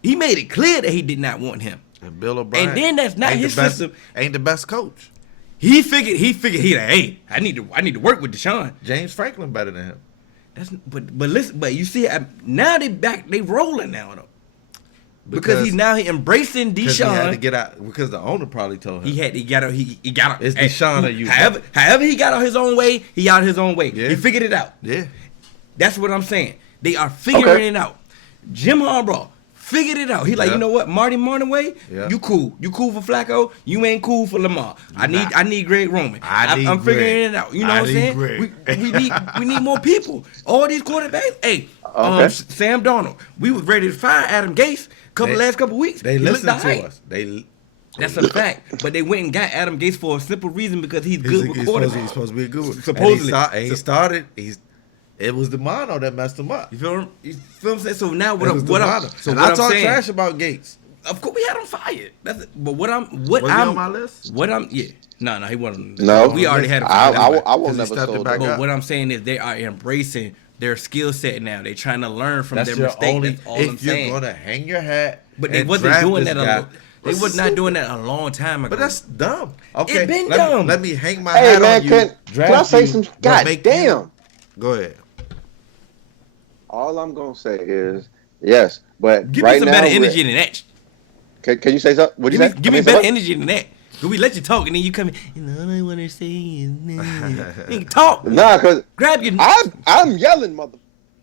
He made it clear that he did not want him. And Bill O'Brien. And then that's not his system. Ain't the best coach. He figured he like, hey, I need to work with Deshaun. James Franklin better than him. But listen, but you see now they rolling now though. Because he's now embracing Deshaun. He had to get out because the owner probably told him. He got out. It's Deshaun that you. However he got out his own way, he out his own way. Yeah. He figured it out. Yeah. That's what I'm saying. They are figuring it out. Jim Harbaugh figured it out. He like, you know what, Marty Morningway, you cool. You cool for Flacco. You ain't cool for Lamar. I need Greg Roman. I'm figuring it out. You know what I'm saying? We need more people. All these quarterbacks. Hey, Sam Darnold. We was ready to fire Adam Gase last couple weeks. They listened to us. That's a fact. But they went and got Adam Gase for a simple reason because he's good with quarterbacks. He's supposed to be a good one. Supposedly. And he started. It was the mono that messed him up. You feel what I'm saying? So now I talk trash about Gates. Of course, we had him fired. But was he on my list? No, he wasn't. No, we already had him fired. I won't never sold back. But what I'm saying is they are embracing their skill set now. They're trying to learn from their mistakes. That's all I'm saying. If you're gonna hang your hat, but they wasn't doing that. They was not doing that a long time ago. But that's dumb. Okay, it's been dumb. Let me hang my hat on you. Can I say some? God damn. Go ahead. All I'm gonna say is yes, but give right me some now, better energy than that. Can you say something? What you say? Give me better energy than that. Cause we let you talk and then you come in. You know, all I want to say is, you talk. Nah, cause grab your. I'm yelling,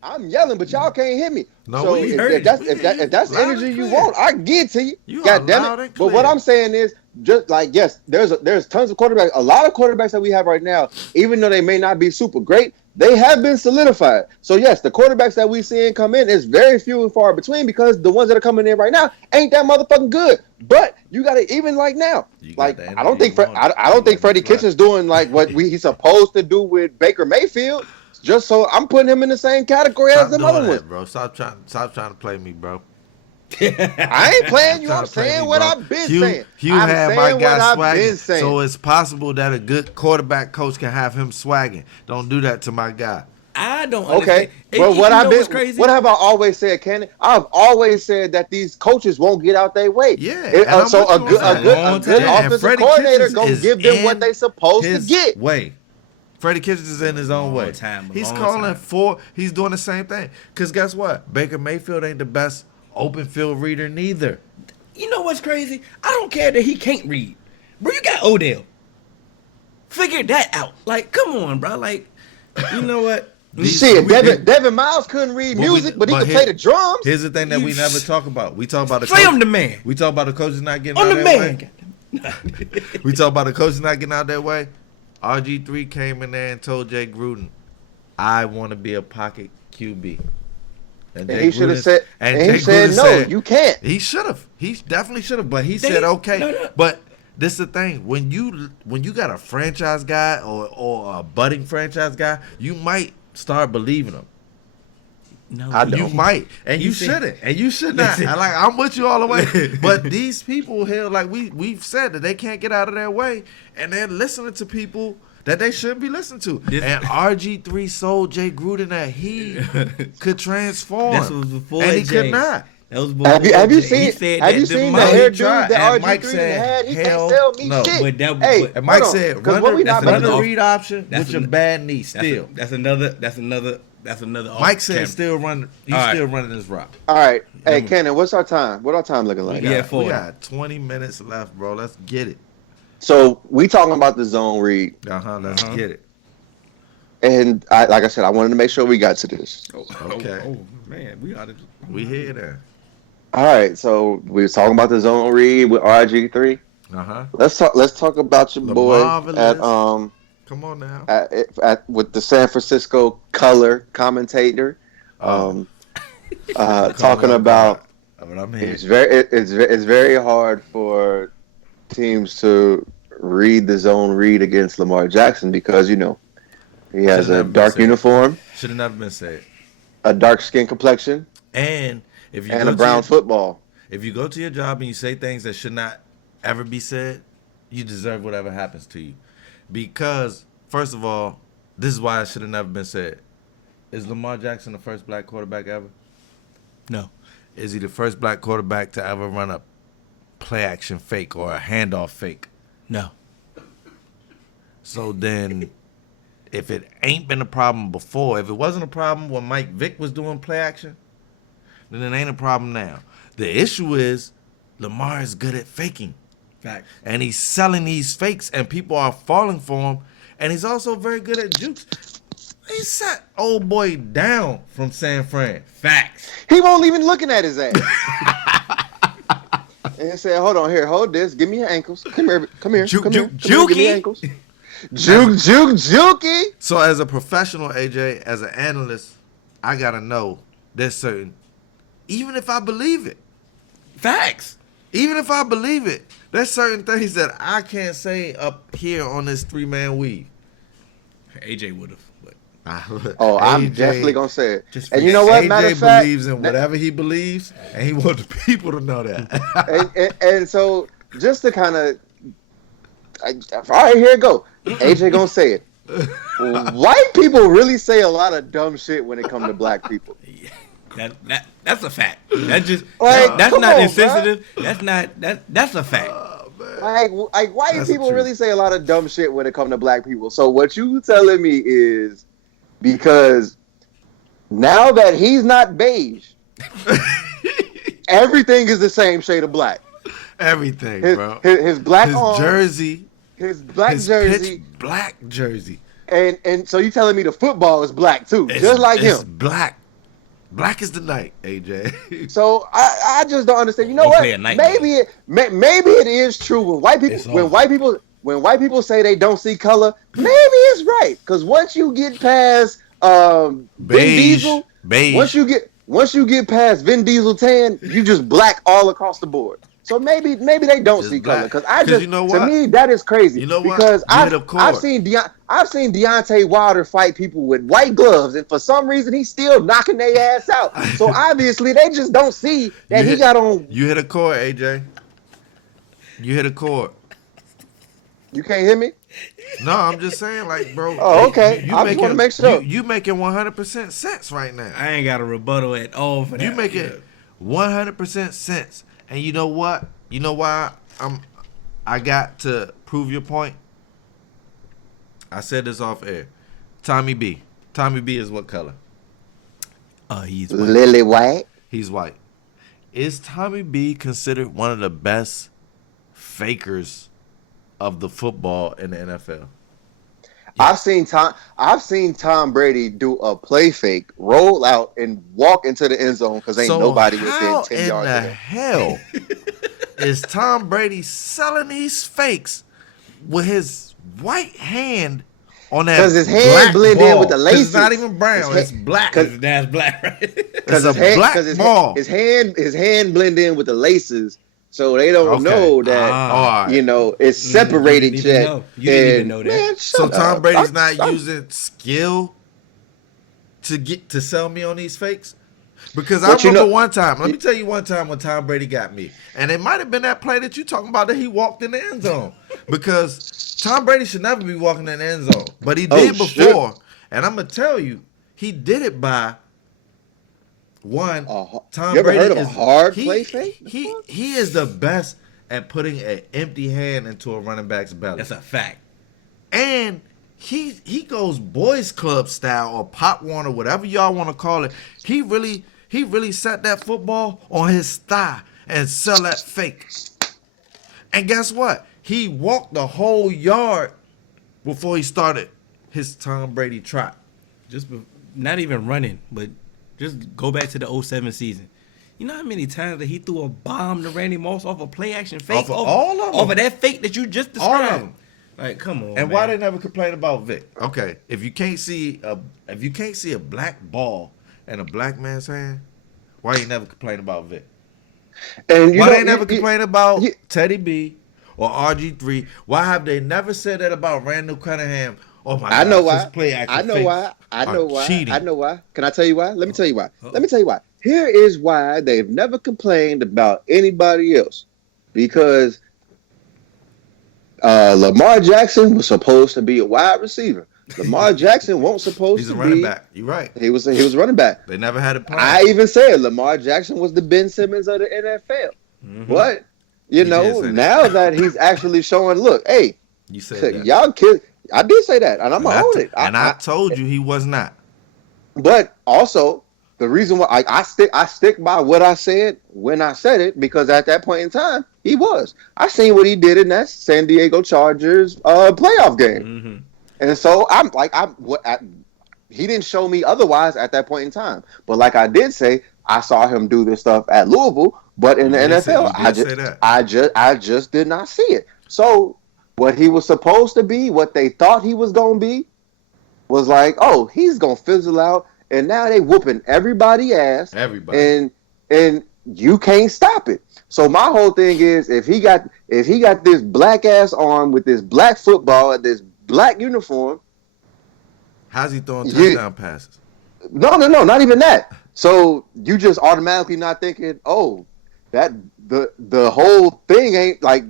I'm yelling, but y'all can't hear me. No, so we if that's energy you want, I give it to you. God damn it! But what I'm saying is, just like yes, there's tons of quarterbacks. A lot of quarterbacks that we have right now, even though they may not be super great, they have been solidified. So yes, the quarterbacks that we seeing come in is very few and far between because the ones that are coming in right now ain't that motherfucking good. But you got to even like now. Like I don't think Freddie Kitchens doing like what he's supposed to do with Baker Mayfield. Just so I'm putting him in the same category as the other ones, bro. Stop trying to play me, bro. I ain't playing you. I'm saying what I've been saying. Hugh had my guy swagging, so it's possible that a good quarterback coach can have him swagging. Don't do that to my guy. I don't understand. Okay, well, what have I always said, Cannon? I've always said that these coaches won't get out their way. Yeah. So a good offensive coordinator gonna give them what they supposed to get. Freddie Kitchens is in his own way. He's calling he's doing the same thing. Because guess what? Baker Mayfield ain't the best open field reader neither. You know what's crazy? I don't care that he can't read. Bro, you got Odell. Figure that out. Like, come on, bro. Like, you know what? Devin Miles couldn't read music, but he could play the drums. Here's the thing that we never talk about. We talk about the coach. The man. We talk about the coaches not getting out of their way. We talk about the coaches not getting out of their way. RG3 came in there and told Jay Gruden, I want to be a pocket QB. And he should have said, and he said, no, you can't. He should have. He definitely should have, but he said, okay. No. But this is the thing. When you got a franchise guy or a budding franchise guy, you might start believing him. No, you might, and you shouldn't, and you should not. I'm with you all the way. But these people here, like we've said that they can't get out of their way, and they're listening to people that they shouldn't be listening to. And RG3 sold Jay Gruden that he could transform, This was before and he could not. That was Have you He seen said have that you the seen the Mike- hair he dude tried, that and RG3 Mike done said, had? He hell can't tell me no. shit. But that- Hey, but- And Mike hold on, said, 'cause what we not run about the to- read option That's with your an- bad knee That's still. That's another. Mike said camera. still run. He's All right. still running his route. All right, hey Number- Cannon, what's our time? What our time looking like? Yeah, We 40. got 20 minutes left, bro. Let's get it. So we talking about the zone read, Let's get it. and like I said, I wanted to make sure we got to this. Okay. Oh man, we ought to. We here there. All right, so we was talking about the zone read with RG3. Let's talk about your The boy marvelous. at Come on now. with the San Francisco color commentator, talking about But I'm here. it's very hard for teams to read the zone read against Lamar Jackson because he has Should've a never been dark said. uniform, Should have never been said. a dark skin complexion, And if you and go a brown to football. if you go to your job and you say things that should not ever be said, you deserve whatever happens to you. Because first of all, this is why it should have never been said. Is Lamar Jackson the first black quarterback ever? No. Is he the first black quarterback to ever run a play action fake or a handoff fake? No. So then, if it ain't been a problem before, if it wasn't a problem when Mike Vick was doing play action, then it ain't a problem now. The issue is Lamar is good at faking. Fact. And he's selling these fakes, and people are falling for him. And he's also very good at jukes. He sat old boy down from San Fran. Facts. He won't even looking at his ass. And he said, "Hold on here, hold this. Give me your ankles. Come here, come here, Juke, come here. juke, Come here, give me your jukey. ankles. Jukey. So as a professional, AJ, as an analyst, I gotta know there's certain, even if I believe it, Facts. even if I believe it, there's certain things that I can't say up here on this 3-man weave. AJ would have, but Oh, I'm AJ definitely gonna say it. just And you know what? AJ Matter of fact, believes in whatever he believes, and he wants the people to know that. and so just to kind of, all right, here it go. AJ gonna say it. White people really say a lot of dumb shit when it comes to black people. that's a fact. That's just Like, that's come not on, insensitive. That's a fact. Like white That's the people truth. really say a lot of dumb shit when it comes to black people. So what you telling me is because now that he's not beige, everything is the same shade of black. Everything, His, bro. his black His arms, jersey, his black his jersey, pitch black jersey. and so you telling me the football is black too, It's- just like it's him. black. Black is the night, AJ. So I just don't understand. You know He what? play at night, Maybe it is true when white It's people over. when white people say they don't see color. Maybe it's right because once you get past Vin Diesel, beige. once you get past Vin Diesel tan, you just black all across the board. So maybe they don't Just see black. color 'Cause you know to what? me that is crazy. You know what? Because You hit a chord. I've seen Deontay Wilder fight people with white gloves, and for some reason he's still knocking their ass out. So obviously they just don't see that he got on. You hit a chord, AJ. You hit a chord. You can't hear me? No, I'm just saying, like, bro. Oh, okay. I just wanna make sure. You making 100% sense right now. I ain't got a rebuttal at all for that. You making 100% sense. And you know what? You know why I got to prove your point? I said this off air. Tommy B. Tommy B is what color? He's white. Lily White. He's white. Is Tommy B considered one of the best fakers of the football in the NFL? I've seen Tom Brady do a play fake, roll out, and walk into the end zone because ain't nobody within how 10 in yards the of him. hell is Tom Brady selling these fakes with his white hand on that? Because his hand black blend in ball? with the 'Cause laces. It's not even brown. His It's black. That's black, right? It's a black ball. his hand blend in with the laces, so they don't Okay. know that All right. it's separated. You didn't even know. You didn't even know that. Man, So shut Tom up. Brady's not using skill to sell me on these fakes? Because I But you remember know- one time. Let me tell you one time when Tom Brady got me, and it might have been that play that you talking about that he walked in the end zone. Because Tom Brady should never be walking in the end zone, but he did Oh, shit. before. And I'm gonna tell you, he did it by One, Tom You ever Brady heard of a hard he, play fake? He is the best at putting an empty hand into a running back's belly. That's a fact. And he goes boys club style or Pop Warner, whatever y'all want to call it. He really set that football on his thigh and sell that fake. And guess what? He walked the whole yard before he started his Tom Brady trot. Not even running, but just go back to the 07 season. You know how many times that he threw a bomb to Randy Moss off a play action fake? Off of all of them. Off of that fake that you just described. All of them. Like, come on, And man. why they never complain about Vic? Okay, if you can't see a black ball in a black man's hand, why you never complain about Vic? And Why they never complain about Teddy B or RG3? Why have they never said that about Randall Cunningham? Oh my God, I know why. his play action I know fakes why. I know are why. cheating. I know why. Can I tell you why? Let me tell you why. Let me tell you why. Here is why they've never complained about anybody else. Because Lamar Jackson was supposed to be a wide receiver. Lamar Jackson wasn't supposed He's to a be. running back. You're right. He was running back. They never had a plan. I even said Lamar Jackson was the Ben Simmons of the NFL. Mm-hmm. But You did say that. now that he's actually showing, look, hey, You said that. y'all kids. I did say that, and I'm gonna own it. I told you he was not. But also, the reason why I stick by what I said when I said it, because at that point in time, he was. I seen what he did in that San Diego Chargers playoff game, Mm-hmm. and so he didn't show me otherwise at that point in time. But like I did say, I saw him do this stuff at Louisville, but in the NFL, I just did not see it. So what he was supposed to be, what they thought he was going to be, was like, oh, he's going to fizzle out. And now they whooping everybody ass. Everybody. And you can't stop it. So my whole thing is, if he got this black ass arm with this black football and this black uniform, How's he throwing touchdown passes? no, not even that. So you just automatically not thinking, oh, that the whole thing ain't like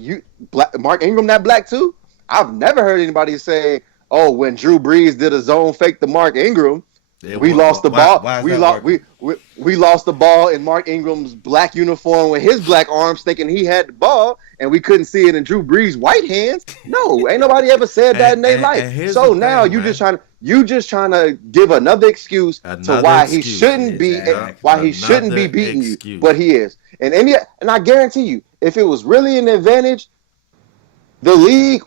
Mark Ingram that black too. I've never heard anybody say, oh, when Drew Brees did a zone fake to Mark Ingram, we lost the ball. We lost the ball in Mark Ingram's black uniform with his black arms, thinking he had the ball, and we couldn't see it in Drew Brees' white hands. No, ain't nobody ever said that in their life. So now you just trying to give another excuse to why he shouldn't be beating you, but he is. And I guarantee you, if it was really an advantage, the league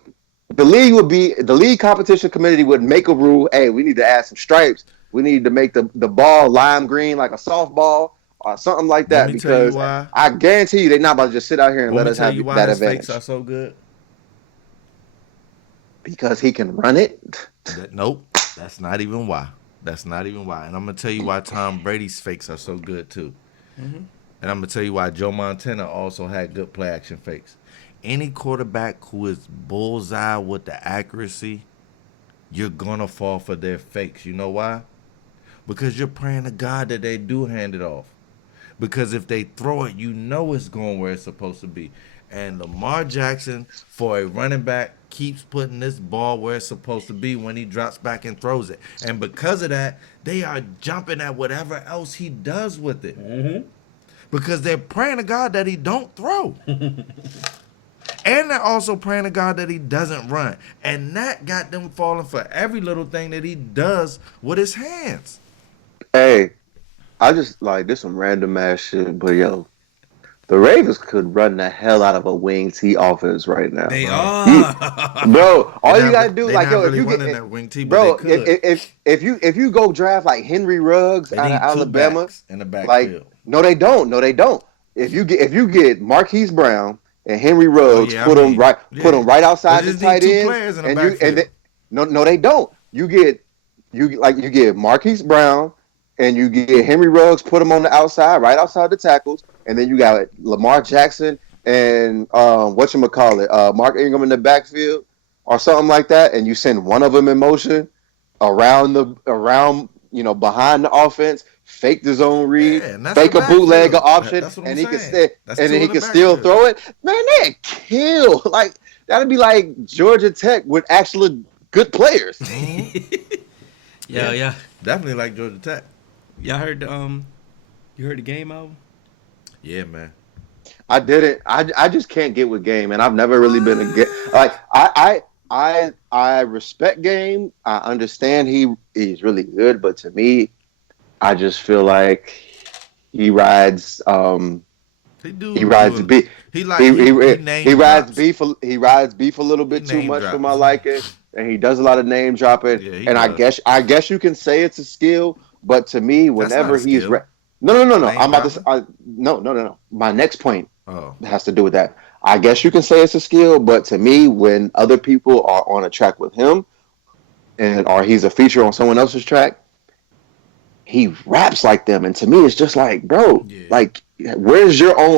competition committee would make a rule. Hey, we need to add some stripes. We need to make the ball lime green like a softball or something like that. Because I guarantee you, they're not about to just sit out here and let us have that advantage. Fakes are so good. Because he can run it. Nope, that's not even why. And I'm gonna tell you why Tom Brady's fakes are so good too. Mm-hmm. And I'm gonna tell you why Joe Montana also had good play action fakes. Any quarterback who is bullseye with the accuracy, you're gonna fall for their fakes. You know why? Because you're praying to God that they do hand it off. Because if they throw it, you know it's going where it's supposed to be. And Lamar Jackson, for a running back, keeps putting this ball where it's supposed to be when he drops back and throws it. And because of that, they are jumping at whatever else he does with it. Mm-hmm. Because they're praying to God that he don't throw. And they're also praying to God that he doesn't run. And that got them falling for every little thing that he does with his hands. Hey, I just this some random ass shit, but yo, the Ravens could run the hell out of a wing T offense right now. They are, bro. All you gotta do, if you get that wing T, bro, if you go draft like Henry Ruggs out of Alabama in the backfield, no, they don't. If you get Marquise Brown and Henry Ruggs, put them right outside the tight end, no, they don't. You get Marquise Brown. And you get Henry Ruggs, put him on the outside, right outside the tackles, and then you got Lamar Jackson and Mark Ingram in the backfield or something like that, and you send one of them in motion around behind the offense, fake the zone read, fake a bootleg option, and he can still throw it. Man, they kill. Like that'd be like Georgia Tech with actually good players. Yeah. Definitely like Georgia Tech. Y'all heard You heard the Game album? Yeah, man. I didn't. I just can't get with Game, and I've never really been a game. Like I respect Game. I understand he's really good, but to me, I just feel like he rides he rides beef. He name He rides drops. beef. He rides beef a little bit He too name much for drops. my liking, and he does a lot of name dropping. Yeah, he and does. I guess you can say it's a skill, but to me, That's not whenever a he's skill. no. Name I'm about to. dropping? No. My next point Oh, has to do with that. I guess you can say it's a skill, but to me, when other people are on a track with him, and or he's a feature on someone else's track, he raps like them, and to me, it's just like, bro, Yeah. like, where's your own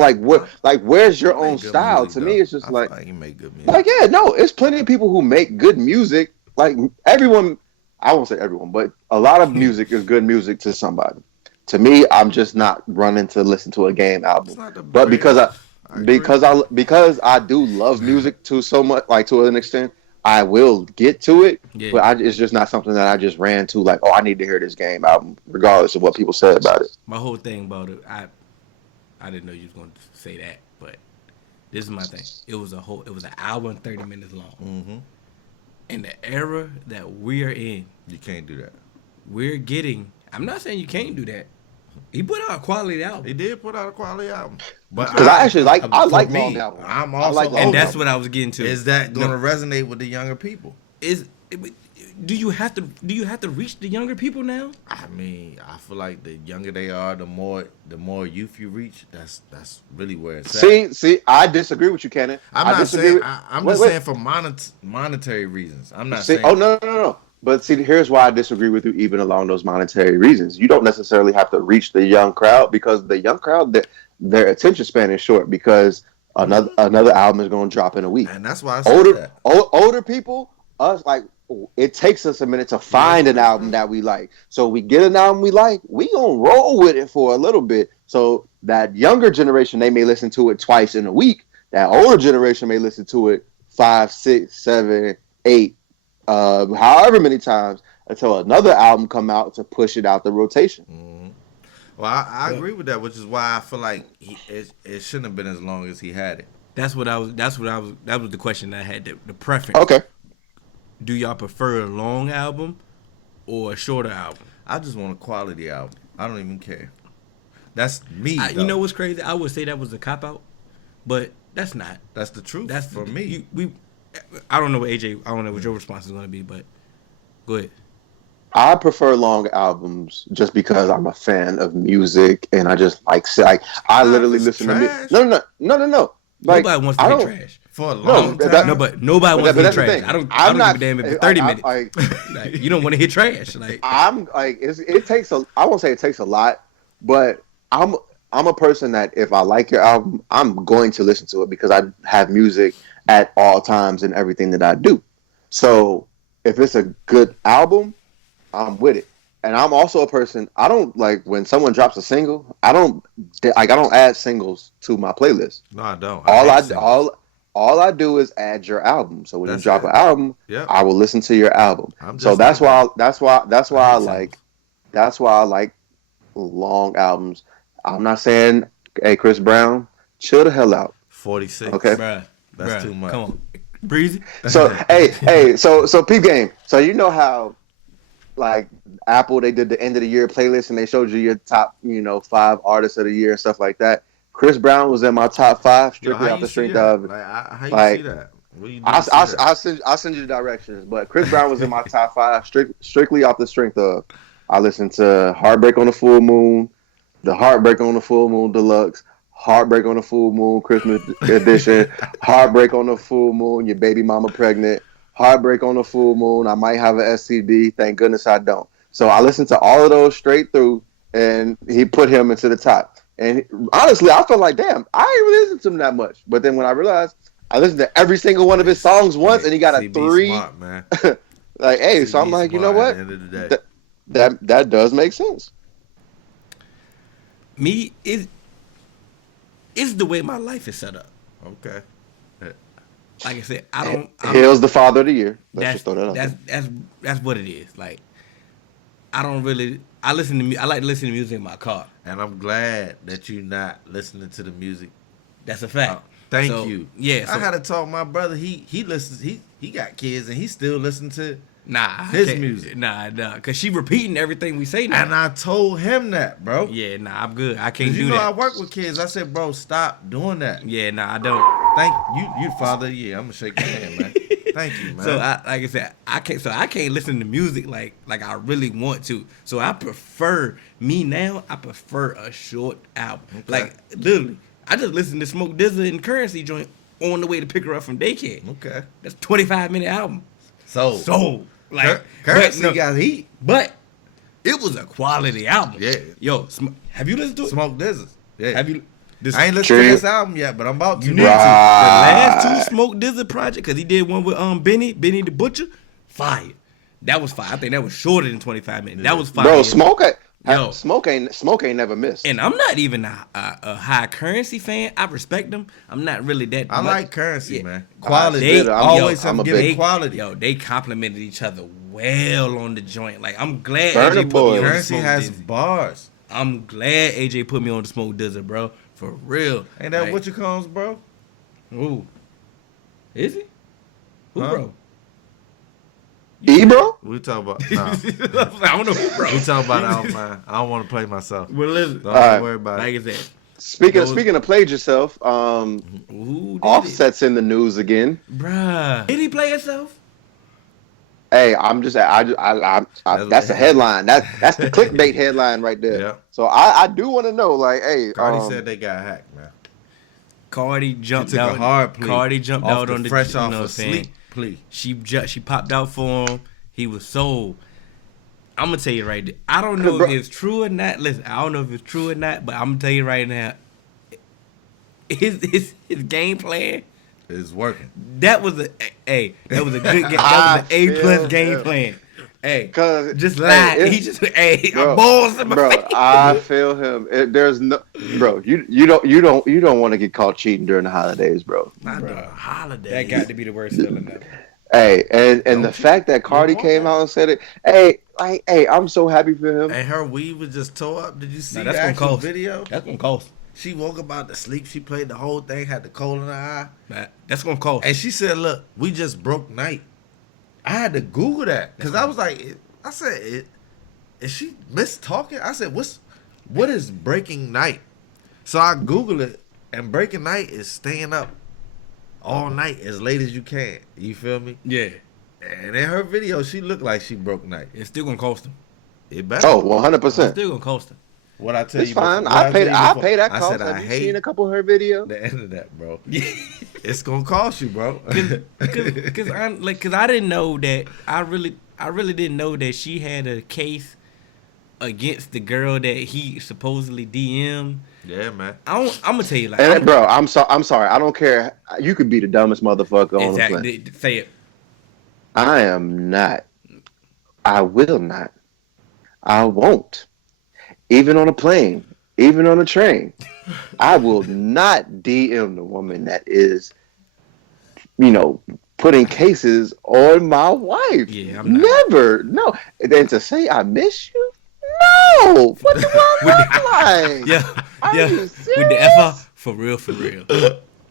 where's your he make own good style? music, To though. me, it's just I like, feel like he make good music. yeah, no, it's plenty of people who make good music. Like everyone, I won't say everyone, but a lot of music is good music to somebody. To me, I'm just not running to listen to a Game It's album, not the but because greatest. I agree. because I do love music to so much, like to an extent, I will get to it. Yeah. But it's just not something that I just ran to. Like, oh, I need to hear this Game album, regardless of what people said about it. My whole thing about it, I didn't know you was going to say that, but this is my thing. It was an album 30 minutes long. Mm-hmm. In the era that we're in, You can't do that. we're getting. I'm not saying you can't do that. He put out a quality album. He did put out a quality album, but Because I actually like for long me, albums. I'm I also like long And older. that's what I was getting to. Is that going to No. resonate with the younger people? Do you have to reach the younger people now? I mean, I feel like the younger they are, the more youth you reach. That's really where it's at. See, I disagree with you, Cannon. I'm I not disagree saying. with- I'm wait, just wait. saying for monetary reasons. I'm not See, saying. oh no. But see, here's why I disagree with you, even along those monetary reasons. You don't necessarily have to reach the young crowd, because the young crowd, their attention span is short, because another album is going to drop in a week. And that's why I said that. Older people, us, like, it takes us a minute to find an album that we like. So we get an album we like, we gonna roll with it for a little bit. So that younger generation, they may listen to it twice in a week. That older generation may listen to it 5, 6, 7, 8, however many times, until another album come out to push it out the rotation. Mm-hmm. Well, I agree with that, which is why I feel like it shouldn't have been as long as he had it. That was the question I had. The preference. Okay. Do y'all prefer a long album or a shorter album? I just want a quality album. I don't even care. That's me. You know what's crazy? I would say that was a cop out, but that's not. That's the truth. That's for me. I don't know what AJ. I don't know what your response is going to be, but go ahead. I prefer long albums just because I'm a fan of music, and I just I literally it's listen trash. to music. No. Like, Nobody wants to I hear don't- trash. For a long time. that- No, but nobody wants to hear that's the trash. thing. I don't I'm give a damn if it's 30 minutes. Like, you don't want to hear trash. Like, I'm like, it takes a. I won't say it takes a lot, but I'm a person that if I like your album, I'm going to listen to it because I have music at all times in everything that I do. So if it's a good album, I'm with it. And I'm also a person, I don't like when someone drops a single, I don't add singles to my playlist. No, I don't. All I do is add your album. So when That's you drop it. an album, Yep. I will listen to your album. I'm So just that's like why I hate like long albums. I'm not saying, hey, Chris Brown, chill the hell out. 46. Okay. bruh, That's too much. Come on, breezy. So so peep game. So you know how like Apple, they did the end of the year playlist and they showed you your top 5 artists of the year and stuff like that. Chris Brown was in my top 5 strictly off the strength of. How you like, see that? What you do to see that? I'll send you the directions, but Chris Brown was in my top 5 strictly off the strength of. I listened to Heartbreak on the Full Moon, the Heartbreak on the Full Moon Deluxe, Heartbreak on the Full Moon Christmas Edition, Heartbreak on the Full Moon, Your Baby Mama Pregnant, Heartbreak on the Full Moon, I Might Have an STD, Thank Goodness I Don't. So I listened to all of those straight through, and he put him into the top. And honestly, I felt like, damn, I ain't really listened to him that much. But then when I realized I listened to every single one of his songs once, and he got a 3. Smart, man. Like, hey, so I'm like, you know what? At the end of the day. That does make sense. Me, it's the way my life is set up. Okay. Like I said, I don't. Hill's the father of the year. Let's just throw that out. That's what it is. Like, I I like to listen to music in my car. And I'm glad that you're not listening to the music. That's a fact. Thank So, you. Yeah. I gotta talk my brother. He listens. He got kids and he still listen to his music. Nah, cause she repeating everything we say now. And I told him that, bro. Yeah, I'm good. I can't 'Cause do you know that. I work with kids. I said, bro, stop doing that. Yeah, I don't. Thank you, you father. Yeah, I'm gonna shake your hand, man. Thank you, man. So like I said, I can't listen to music like I really want to. So I prefer a short album. Okay. Like literally, I just listen to Smoke DZA and Currency joint on the way to pick her up from daycare. Okay. That's 25-minute album. So Like Currency got heat. but it was a quality album. Yeah. Yo, have you listened to it? Smoke DZA. Yeah. Have you? I ain't listened to this album yet, but I'm about to. You need to. The last 2 Smoke DZA project, cause he did one with Benny the Butcher, fire. That was fire. I think that was shorter than 25 minutes. That was fire. Bro, Yo. Smoke ain't never missed. And I'm not even a high Currency fan. I respect them. I'm not really that. I much. like Currency, Yeah. man. Quality. They- Always I'm have a given big- quality. Yo, they complimented each other well on the joint. Like I'm glad Burna AJ put Boy. me on the Currency Smoke has DZA. bars. I'm glad AJ put me on the Smoke DZA, bro. For real. Ain't that Like, what you calls, bro? Who? Is he? Who, Huh? bro? Bro? We talk about. Nah. I don't know who, bro. We talk about out, man. I don't want to play myself. Well, listen. Don't Alright. worry about Like it. I said, Speaking of played yourself, who did Offset's in the news again. it? Bruh. Did he play himself? Hey, I'm just that's the headline. That's the clickbait headline right there. Yeah. So I do want to know, like, hey, Cardi said they got hacked, man. Cardi jumped He took out. a hard plea. Cardi jumped off out the on the fresh you off know a what I'm saying? sleep plea. She popped out for him. He was sold. I'm gonna tell you right there. I don't know Bro. if it's true or not. Listen, I don't know if it's true or not, but I'm gonna tell you right now. His game plan. It's working. That was a good game. That was an A+ game yeah. plan. Hey, 'Cause, just hey, lie. it's- He just I Bro, balls in my bro, face. I feel him. There's no, bro. You don't want to get caught cheating during the holidays, bro. Not during the holidays. That got to be the worst feeling ever. Hey, and Don't the you- fact that Cardi want came that? out and said it. Hey, I'm so happy for him. And her weave was just tore up. Did you see Nah, the that's gonna actual cost. video? That's gonna cost. She woke up out to sleep. She played the whole thing, had the coal in her eye. That's gonna cost. And she said, look, we just broke night. I had to Google that. Because I was like, is she miss talking? I said, what is breaking night? So I Googled it. And breaking night is staying up all night as late as you can. You feel me? Yeah, And in her video, she looked like she broke night. it's still gonna cost him. It better. Oh, 100%. It's still gonna cost him. What I tell It's you fine. before- I what tell pay you before- that I cost. said I Have you hate seen a couple of her videos? the end of that, bro. Yeah, It's gonna cost you, bro. cause I didn't know that. I really didn't know that she had a case against the girl that he supposedly DM'd. Yeah, man. I'm gonna tell you like And I'm- bro, I'm sorry. I don't care. You could be the dumbest motherfucker on the planet. exactly say it. I am not. I will not. I won't. Even on a plane, even on a train, I will not DM the woman that is, putting cases on my wife. Yeah, I'm not. Never. No. And then to say I miss you? No. What do I look like? Yeah, Are yeah. you With the FR, for real. For real.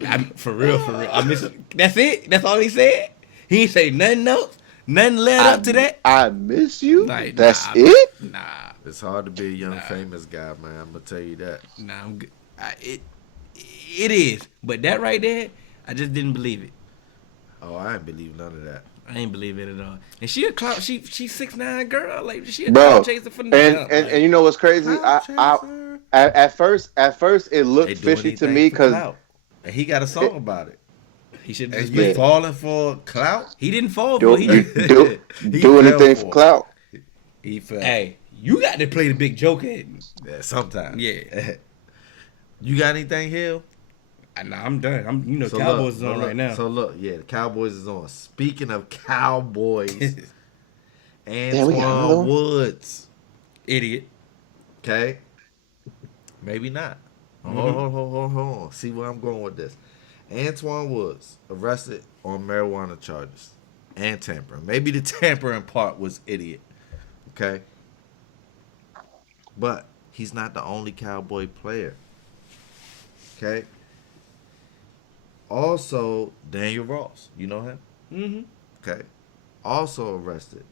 I miss. That's it. That's all he said. He ain't say nothing else. Nothing led up to that. I miss you. Like, That's nah. it. Nah, It's hard to be a young famous guy, man. I'm gonna tell you that. I'm good. It is, but that right there, I just didn't believe it. Oh, I ain't believe none of that. I ain't believe it at all. And she a clout. She 6'9" girl. Like she a Bro, clout chaser from the jump. and you know what's crazy? At first it They looked do fishy to anything me for because clout. And he got a song about it. he should. And Just you Yeah. falling for clout? He didn't fall do, for. He do, didn't. do, He do fell anything for for it. clout. He fell. Hey, you got to play the big joker. Yeah, sometimes. Yeah. You got anything, Hill? Nah, I'm done. So Cowboys look, is on look, right now. So look, yeah, the Cowboys is on. Speaking of Cowboys, we got Antoine another one? Woods. Idiot. Okay. Maybe not. Hold on. See where I'm going with this. Antoine Woods arrested on marijuana charges and tampering. Maybe the tampering part was idiot. Okay. But he's not the only Cowboy player. Okay? Also, Daniel Ross. You know him? Mm-hmm. Okay. Also arrested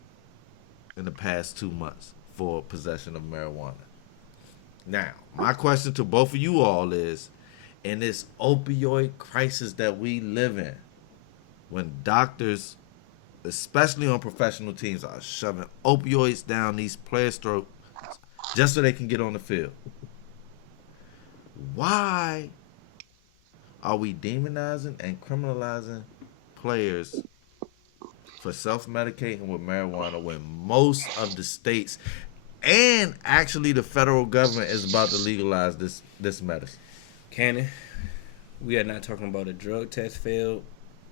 in the past 2 months for possession of marijuana. Now, my question to both of you all is, in this opioid crisis that we live in, when doctors, especially on professional teams, are shoving opioids down these players' throats just so they can get on the field, why are we demonizing and criminalizing players for self-medicating with marijuana when most of the states and actually the federal government is about to legalize this medicine? Cannon, we are not talking about a drug test failed.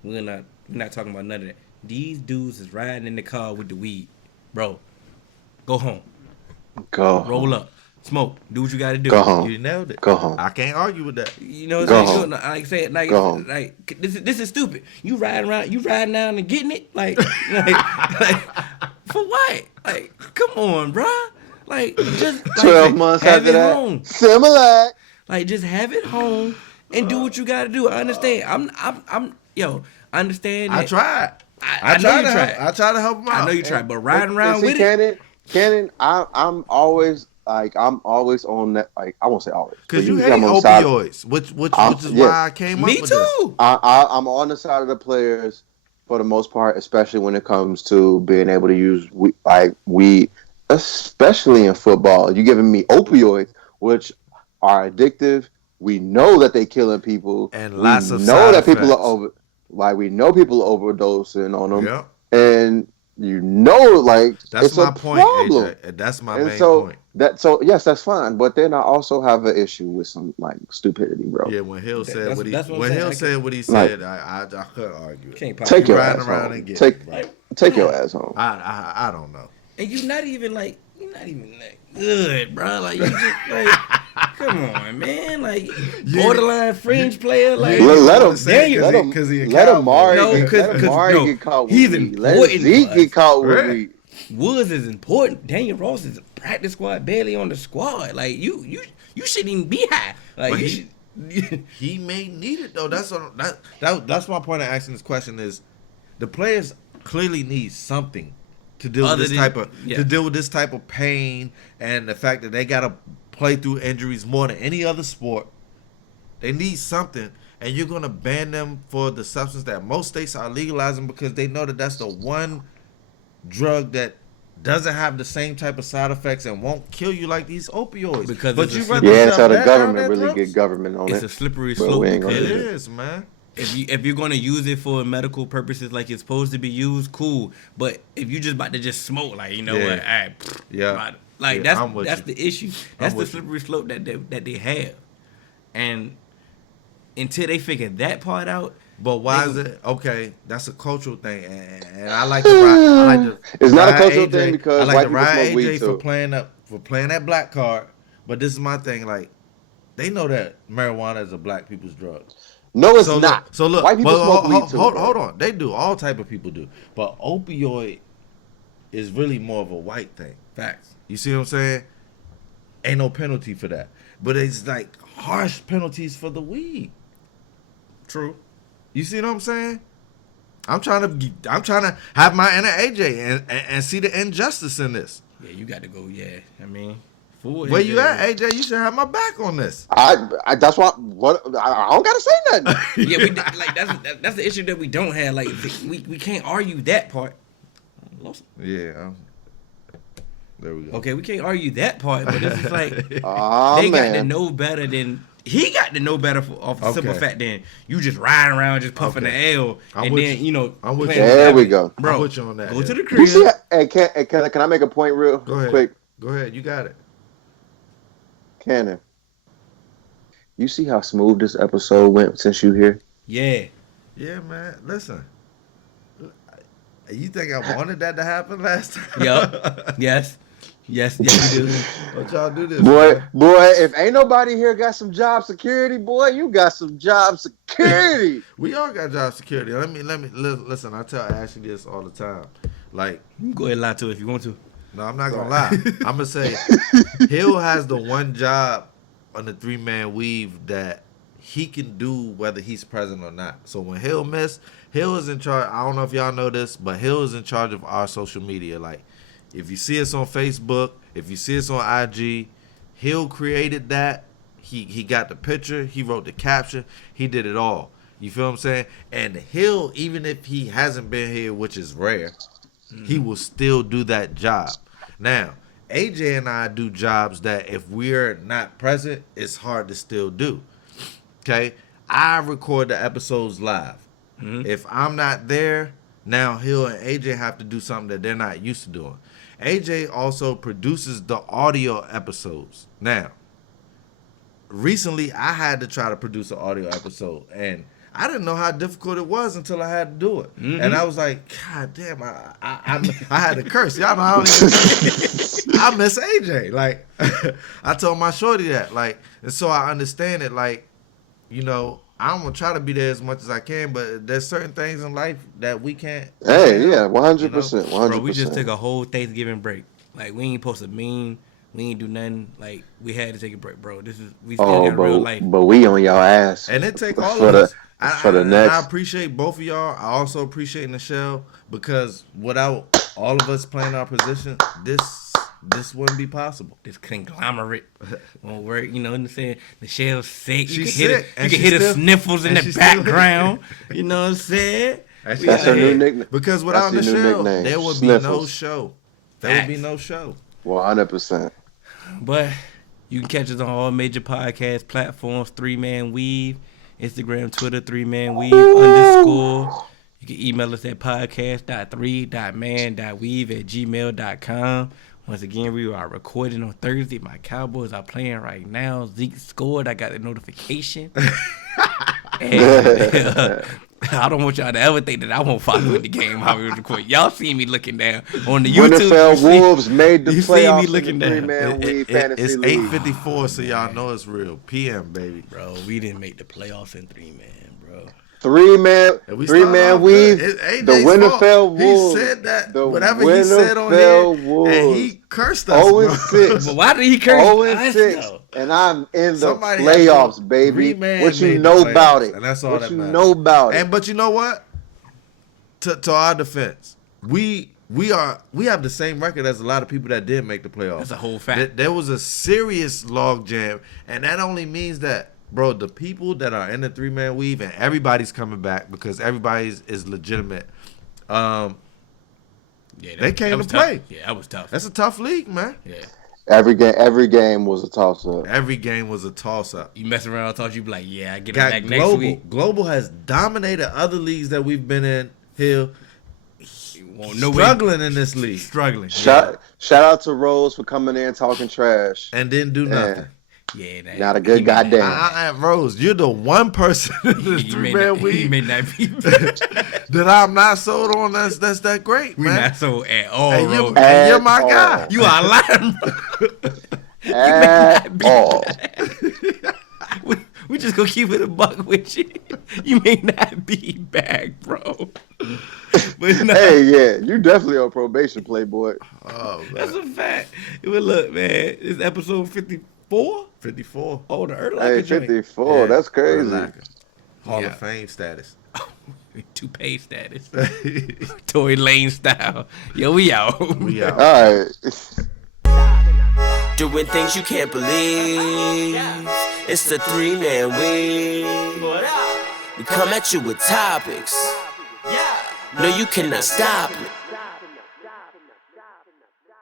We're not talking about none of that. These dudes is riding in the car with the weed. Bro, go home. Go Roll up. Smoke. Do what you got to do. Go home. You nailed it. Go home. I can't argue with that. You know what Go I'm saying? home. Like I said, like, Go home. like this is stupid. You riding down and getting it? Like for what? Like, come on, bruh. Like, just like, 12 months have after it that. home. Similac. Like, just have it home and do what you got to do. I understand. I understand. I That. tried. I know you tried. I tried to help him out. I know you tried, but riding And around see, with it. Cannon, I'm always on that. Like, I won't say always, Because you usually hate I'm on the side- opioids, which is yeah. why I came Me up with too. I'm on the side of the players for the most part, especially when it comes to being able to use weed, especially in football. You're giving me opioids, which are addictive. We know that they're killing people, And lots of know side that people effects. we know people are overdosing on them, Yep. and like That's it's my a point, problem. AJ. That's my And main so point. yes, that's fine. But then I also have an issue with some like stupidity, bro. Yeah, when Hill said That's- what he that's what I'm saying. I said what he Like- said, I couldn't argue it. Can't Take possibly. your riding ass around home. and get Take it, bro. take your ass home. I don't know. And you're not even like good, bro. Like, you just like, come on, man. Like, borderline fringe player. Like, Let him Daniel, let him because he a let cowboy. Amari No, get- let 'cause Amari no, get caught with he's weed. Let important Zeke to get us. caught with Right. weed. Woods is important. Daniel Ross is a practice squad, barely on the squad. Like, you shouldn't even be high. Like, But you he- should. He may need it though. That's my point of asking this question is the players clearly need something to deal with Other this than- type of yeah. to deal with this type of pain and the fact that they gotta play through injuries more than any other sport. They need something, and you're gonna ban them for the substance that most states are legalizing because they know that that's the one drug that doesn't have the same type of side effects and won't kill you like these opioids. Because but it's you a rather slippery- Yeah, shove so the that down government their really throats? get government on It's it. a slippery But slope we ain't gonna It because do is, man. if you're gonna use it for medical purposes like it's supposed to be used, cool. But if you just about to just smoke, like, you know Yeah. what, all right, Yeah. right. Like Yeah, I'm with that's you. the issue. That's the with you. slippery slope that they have, and until they figure that part out, But why They- is it okay? That's a cultural thing, and I like to ride. I like to. It's not a ride cultural AJ. thing because I like white to people ride smoke AJ weed for too. playing that black card. But this is my thing. Like, they know that marijuana is a black people's drug. No, it's So not. look. White people but smoke weed too. bro. hold on. They do. All type of people do. But opioid is really more of a white thing. facts. You see what I'm saying? Ain't no penalty for that. But it's like harsh penalties for the weed. True. You see what I'm saying? I'm trying to have my inner AJ and see the injustice in this. Yeah, you got to go. Yeah, I mean, full Where you NJ. at, AJ? You should have my back on this. I that's why I don't gotta say nothing. Yeah, like that's the issue that we don't have. Like, we can't argue that part. Lost. Yeah. There we go. Okay, we can't argue that part, but it's just like Oh they got to man, know better than he got to know better off the simple Okay. fact than you just riding around just puffing Okay. the L I'm and with then you. I'm with playing you. with there that. we go. Bro, I'm with you on that, go to yeah. the You crib. see, hey, can I make a point real Go ahead. quick? Go ahead. You got it. Cannon, you see how smooth this episode went since you here? Yeah, Yeah, man. Listen. You think I wanted that to happen last time? Yep. yes, you do. What y'all do this? Boy, man? if ain't nobody here got some job security, boy, you got some job security. We all got job security. Let me listen. I tell Ashley this all the time. Like, You can go ahead and lie to it if you want to. No, I'm not gonna lie. I'm gonna say Hill has the one job on the 3-man weave that he can do whether he's present or not. So when Hill missed, Hill is in charge. I don't know if y'all know this, but Hill is in charge of our social media. Like, if you see us on Facebook, if you see us on IG, Hill created that. He got the picture. He wrote the caption. He did it all. You feel what I'm saying? And Hill, even if he hasn't been here, which is rare, he will still do that job. Now, AJ and I do jobs that if we're not present, it's hard to still do. Okay? I record the episodes live. If I'm not there, now Hill and AJ have to do something that they're not used to doing. AJ also produces the audio episodes. Now, recently I had to try to produce an audio episode, and I didn't know how difficult it was until I had to do it. And I was like, God damn, I had to curse. Y'all know I don't even I miss AJ. Like, I told my shorty that. Like, and so I understand it. Like, you know, I'm going to try to be there as much as I can, but there's certain things in life that we can't. Hey, yeah, 100%. You know? 100%. Bro, we just took a whole Thanksgiving break. Like, we ain't supposed to mean. We ain't do nothing. Like, we had to take a break, bro. We still got real life. But we on y'all ass. And it take all of us. Next. I appreciate both of y'all. I also appreciate Nichelle, because without all of us playing our position, this wouldn't be possible. This conglomerate won't work. You know what I'm saying? Michelle's sick. You She's can sick, hear the still, sniffles in the still background. You know what I'm saying? That's her new nickname. Because without Nichelle, there would be no show. There would be Facts. no show. 100%. But you can catch us on all major podcast platforms. 3-Man Weave. Instagram, Twitter, 3-Man Weave _. You can email us at podcast.3.man.weave@gmail.com. Once again, we are recording on Thursday. My Cowboys are playing right now. Zeke scored. I got the notification. And, I don't want y'all to ever think that I won't follow the game while we record. Y'all see me looking down on the YouTube. Winterfell Wolves made the you playoffs. See me looking down. 3-Man Weave Fantasy It's League. 8:54, so y'all know it's real. PM, baby. Bro, we didn't make the playoffs in 3-man, bro. 3-Man Weave. The Winterfell Wolves. He said that. The Whatever he said on Winterfell here, Wolves. and he cursed us, bro. 0-6. But why did he curse us, 0-6. though? And I'm in the Somebody playoffs, had to- baby. 3-Man What you made the know playoffs, about it? and that's all what that you matters. know about it. But you know what? To our defense, we have the same record as a lot of people that did make the playoffs. That's a whole fact. There was a serious log jam, and that only means that, bro, the people that are in the 3-Man weave, and everybody's coming back because everybody's is legitimate. They came to play. Tough. Yeah, that was tough. That's a tough league, man. Yeah. Every game was a toss up. Every game was a toss up. You mess around, I thought you be like, yeah, I get it Got back Global. next week. Global has dominated other leagues that we've been in. Hill No struggling in this league. Struggling. Shout out to Rose for coming in talking trash. And didn't do nothing. Yeah, Not a good goddamn. Rose, you're the one person in this 3-Man He weave may not be. that I'm not sold on. That's that great, We man. not so at all, And bro. you're my guy. You are lying, bro. At all. We just gonna keep it a buck with you. You may not be back, bro. But no, Hey, yeah, you definitely on probation, Playboy. Oh, man. that's a fact. But look, man, it's episode 54. 54. Oh, the Erlacher Hey, joint. 54. Yeah, That's crazy. Urlacher. Hall Yeah. of Fame status. Toupee status. Tory Lane style. Yo, we out. We out. All right. Doing things you can't believe. It's the 3-Man weave. We come at you with topics. No, you cannot stop it.